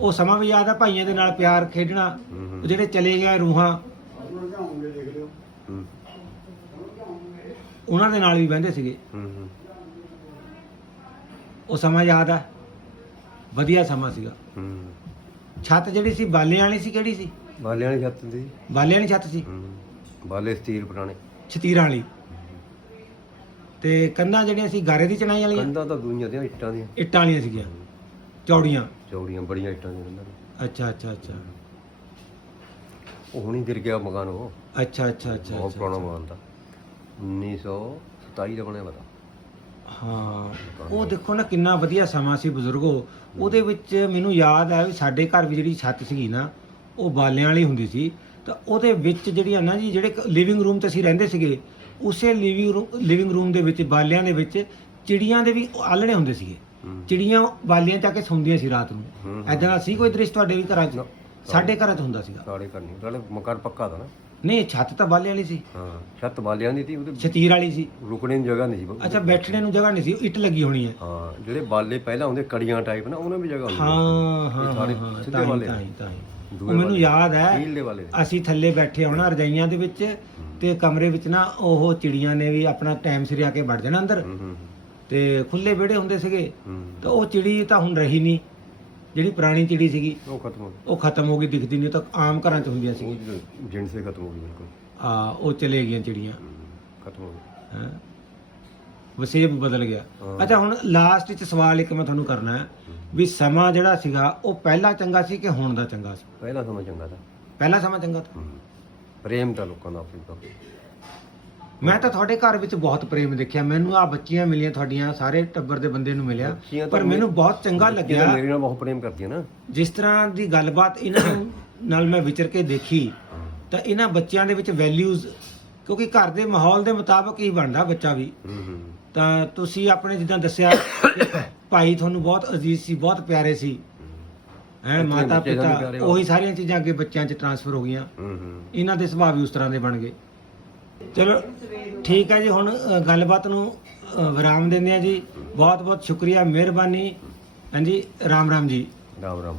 ਉਹ ਸਮਾਂ ਵੀ ਯਾਦ ਆ ਭਾਈਆਂ ਦੇ ਨਾਲ ਪਿਆਰ ਖੇਡਣਾ ਜਿਹੜੇ ਚਲੇ ਗਏ ਰੂਹਾਂ। ਉਹਨਾਂ ਦੇ ਨਾਲ ਵੀ ਬਹਿੰਦੇ ਸੀਗੇ। ਉਹ ਸਮਾਂ ਯਾਦ ਆ ਵਧੀਆ ਸਮਾਂ ਸੀਗਾ। ਹਮ। ਛੱਤ ਜਿਹੜੀ ਸੀ ਬਾਲਿਆਂ ਵਾਲੀ ਸੀ ਕਿਹੜੀ ਸੀ? ਬਾਲਿਆਂ ਵਾਲੀ ਛੱਤ ਦੀ ਬਾਲਿਆਂ ਵਾਲੀ ਛੱਤ ਸੀ। ਹਮ। ਬਾਲੇ ਸਟੀਲ ਪੁਰਾਣੇ। ਛਤੀਰਾਂ ਵਾਲੀ। ਤੇ ਕੰਧਾਂ ਜਿਹੜੀਆਂ ਸੀ ਗਾਰੇ ਦੀ ਚਣਾਈ ਵਾਲੀਆਂ? ਕੰਧਾਂ ਤਾਂ ਦੂਈਆਂ ਦੀਆਂ ਇੱਟਾਂ ਦੀਆਂ। ਇੱਟਾਂ ਵਾਲੀਆਂ ਸੀਗੀਆਂ। ਚੌੜੀਆਂ। ਚੌੜੀਆਂ ਬੜੀਆਂ ਇੱਟਾਂ ਦੀਆਂ ਕੰਧਾਂ ਦੀਆਂ। ਅੱਛਾ ਅੱਛਾ ਅੱਛਾ। ਉਹ ਹੁਣੀ ਗਿਰ ਗਿਆ ਮਕਾਨ ਉਹ। ਅੱਛਾ ਅੱਛਾ ਅੱਛਾ ਬਹੁਤ ਅੱਛਾ, ਪੁਰਾਣਾ ਮਕਾਨ ਦਾ 1927 ਦਾ ਬਣਿਆ ਪਤਾ ਹਾਂ। ਉਹ ਦੇਖੋ ਨਾ ਕਿੰਨਾ ਵਧੀਆ ਸਮਾਂ ਸੀ ਬਜ਼ੁਰਗੋ। ਉਹਦੇ ਵਿੱਚ ਮੈਨੂੰ ਯਾਦ ਹੈ ਵੀ ਸਾਡੇ ਘਰ ਵੀ ਜਿਹੜੀ ਛੱਤ ਸੀਗੀ ਨਾ ਉਹ ਬਾਲਿਆਂ ਵਾਲੀ ਹੁੰਦੀ ਸੀ। ਤਾਂ ਉਹਦੇ ਵਿੱਚ ਜਿਹੜੀਆਂ ਨਾ ਜੀ ਜਿਹੜੇ ਲਿਵਿੰਗ ਰੂਮ ਤੇ ਅਸੀਂ ਰਹਿੰਦੇ ਸੀਗੇ ਉਸੇ ਲਿਵਿੰਗ ਰੂਮ ਲਿਵਿੰਗ ਰੂਮ ਦੇ ਵਿੱਚ ਬਾਲਿਆਂ ਦੇ ਵਿੱਚ ਚਿੜੀਆਂ ਦੇ ਵੀ ਆਲਣੇ ਹੁੰਦੇ ਸੀਗੇ। ਚਿੜੀਆਂ ਬਾਲੀਆਂ ਚੱਕ ਕੇ ਸੌਂਦੀਆਂ ਸੀ ਰਾਤ ਨੂੰ। ਐਦਾਂ ਦਾ ਸੀ ਕੋਈ ਦ੍ਰਿਸ਼ ਤੁਹਾਡੇ ਵੀ ਘਰਾਂ 'ਚ। ਸਾਡੇ ਘਰਾਂ 'ਚ ਹੁੰਦਾ ਸੀਗਾ। ਸਾੜੇ ਕਰਨੀ ਨਾਲੇ ਮਕਾਨ ਪੱਕਾ ਦਾ ਨਾ। ਨਹੀਂ ਛੱਤ ਤਾਂ ਬਾਲਿਆਂ ਵਾਲੀ ਸੀ। ਹਾਂ ਛੱਤ ਬਾਲਿਆਂ ਦੀ ਸੀ ਉਹਦੇ ਛਤੀਰ ਵਾਲੀ ਸੀ। ਰੁਕਣੇ ਦੀ ਜਗ੍ਹਾ ਨਹੀਂ ਸੀ। ਬਹੁਤ। ਅੱਛਾ ਬੈਠਣੇ ਨੂੰ ਜਗ੍ਹਾ ਨਹੀਂ ਸੀ ਇੱਟ ਲੱਗੀ ਹੋਣੀ ਹੈ। ਹਾਂ ਜਿਹੜੇ ਬਾਲੇ ਪਹਿਲਾਂ ਹੁੰਦੇ ਕੜੀਆਂ ਟਾਈਪ ਨਾ ਉਹਨਾਂ ਵੀ ਜਗ੍ਹਾ ਹੁੰਦੀ ਹਾਂ ਹਾਂ ਸਾਰੇ ਹਾਂ, ਸਿੱਧੇ ਤਾਂ ਹੀ ਵਾਲੇ ਤਾਂ ਹੀ ਤਾਂ ਹੀ। ਦੂਏ ਉਹ ਮੈਨੂੰ ਵਾਲੇ। ਯਾਦ ਹੈ ਸਟੀਲ ਦੇ ਵਾਲੇ। ਨੇ। ਅਸੀਂ ਥੱਲੇ ਬੈਠੇ ਹੋਣਾ ਰਜਾਈਆਂ ਦੇ ਵਿੱਚ ਤੇ ਕਮਰੇ ਵਿੱਚ ਨਾ ਉਹ ਚਿੜੀਆਂ ਨੇ ਵੀ ਆਪਣਾ ਟਾਈਮ ਸਿਰ ਆ ਕੇ ਵੜ ਜਾਣਾ ਅੰਦਰ। ਹੂੰ ਹੂੰ ਤੇ ਖੁੱਲੇ ਵਿਹੜੇ ਹੁੰਦੇ ਸੀਗੇ। ਹੂੰ। ਤਾਂ ਉਹ ਚਿੜੀ ਤਾਂ ਹੁਣ ਰਹੀ ਨਹੀਂ। ਜਿਹੜੀ ਪੁਰਾਣੀ ਚਿੜੀ ਸੀਗੀ ਉਹ ਖਤਮ ਹੋ ਉਹ ਖਤਮ ਹੋ ਗਈ ਦਿਖਦੀ ਨਹੀਂ ਤਾਂ ਆਮ ਘਰਾਂ 'ਚ ਹੁੰਦੀਆਂ ਗਈ ਸੀ ਉਹ ਜਿੰਨ ਸੇ ਖਤਮ ਹੋ ਗਈ ਬਿਲਕੁਲ। ਆ ਉਹ ਚਲੇ ਗਈਆਂ ਚਿੜੀਆਂ। ਖਤਮ ਹੋ ਗਈ। ਹੈਂ? ਵਸੇਬ ਬਦਲ ਗਿਆ। ਹਾਂ। ਅੱਛਾ ਹੁਣ ਲਾਸਟ ਵਿੱਚ ਸਵਾਲ ਇੱਕ ਮੈਂ ਤੁਹਾਨੂੰ ਕਰਨਾ ਹੈ ਵੀ ਸਮਾਂ ਜਿਹੜਾ ਸੀਗਾ ਉਹ ਪਹਿਲਾਂ ਚੰਗਾ ਸੀ ਕਿ ਹੁਣ ਦਾ ਚੰਗਾ ਸੀ? ਪਹਿਲਾਂ ਸਮਾਂ ਚੰਗਾ ਸੀ ਪਹਿਲਾ ਸਮਾਂ ਚੰਗਾ ਸੀ। ਪ੍ਰੇਮ ਤਾਂ ਲੋਕਾਂ ਦਾ ਆਪਣੀ ਤਾਂ ਮੈਂ ਤਾਂ ਤੁਹਾਡੇ ਘਰ ਵਿੱਚ ਬਹੁਤ ਪ੍ਰੇਮ ਦੇਖਿਆ ਮੈਨੂੰ ਆ ਬੱਚੀਆਂ ਮਿਲੀਆਂ ਤੁਹਾਡੀਆਂ ਸਾਰੇ ਟੱਬਰ ਦੇ ਬੰਦੇ ਨੂੰ ਮਿਲਿਆ ਬੱਚੀਆਂ ਤਾਂ ਪਰ ਮੈਨੂੰ ਬਹੁਤ ਚੰਗਾ ਲੱਗਿਆ। ਮੇਰੇ ਨਾਲ ਬਹੁਤ ਪ੍ਰੇਮ ਕਰਦੀਆਂ ਨਾ। ਜਿਸ ਤਰ੍ਹਾਂ ਦੀ ਗੱਲਬਾਤ ਇਹਨਾਂ ਨੂੰ ਨਾਲ ਮੈਂ ਵਿਚਰ ਕੇ ਦੇਖੀ ਤਾਂ ਇਹਨਾਂ ਬੱਚਿਆਂ ਦੇ ਵਿੱਚ ਵੈਲਿਊਜ਼ ਕਿਉਂਕਿ ਘਰ ਦੇ ਮਾਹੌਲ ਦੇ ਮੁਤਾਬਕ ਹੀ ਬਣਦਾ ਬੱਚਾ ਵੀ। ਹੂੰ ਹੂੰ। ਤਾਂ ਤੁਸੀਂ ਆਪਣੇ ਜਿੱਦਾਂ ਦੱਸਿਆ ਕਿ ਭਾਈ ਤੁਹਾਨੂੰ ਬਹੁਤ ਅਜ਼ੀਜ਼ ਸੀ ਬਹੁਤ ਪਿਆਰੇ ਸੀ। ਹੈ ਮਾਤਾ ਬੱਚੇ ਸਾਨੂੰ ਪਿਤਾ ਹੋ। ਉਹੀ ਸਾਰੀਆਂ ਚੀਜ਼ਾਂ ਅੱਗੇ ਬੱਚਿਆਂ 'ਚ ਟਰਾਂਸਫਰ ਹੋ ਗਈਆਂ। ਹੂੰ ਹੂੰ। ਇਹਨਾਂ ਦੇ ਸੁਭਾਅ ਵੀ ਉਸ ਤਰ੍ਹਾਂ ਦੇ ਬਣ ਗਏ। ਚਲੋ ਠੀਕ ਹੈ ਜੀ ਹੁਣ ਅ, ਗੱਲਬਾਤ ਨੂੰ ਅ, ਵਿਰਾਮ ਦਿੰਦੇ ਆ ਜੀ। ਬਹੁਤ ਬਹੁਤ ਸ਼ੁਕਰੀਆ ਮਿਹਰਬਾਨੀ। ਹਾਂਜੀ ਰਾਮ ਰਾਮ ਜੀ। ਰਾਮ ਰਾਮ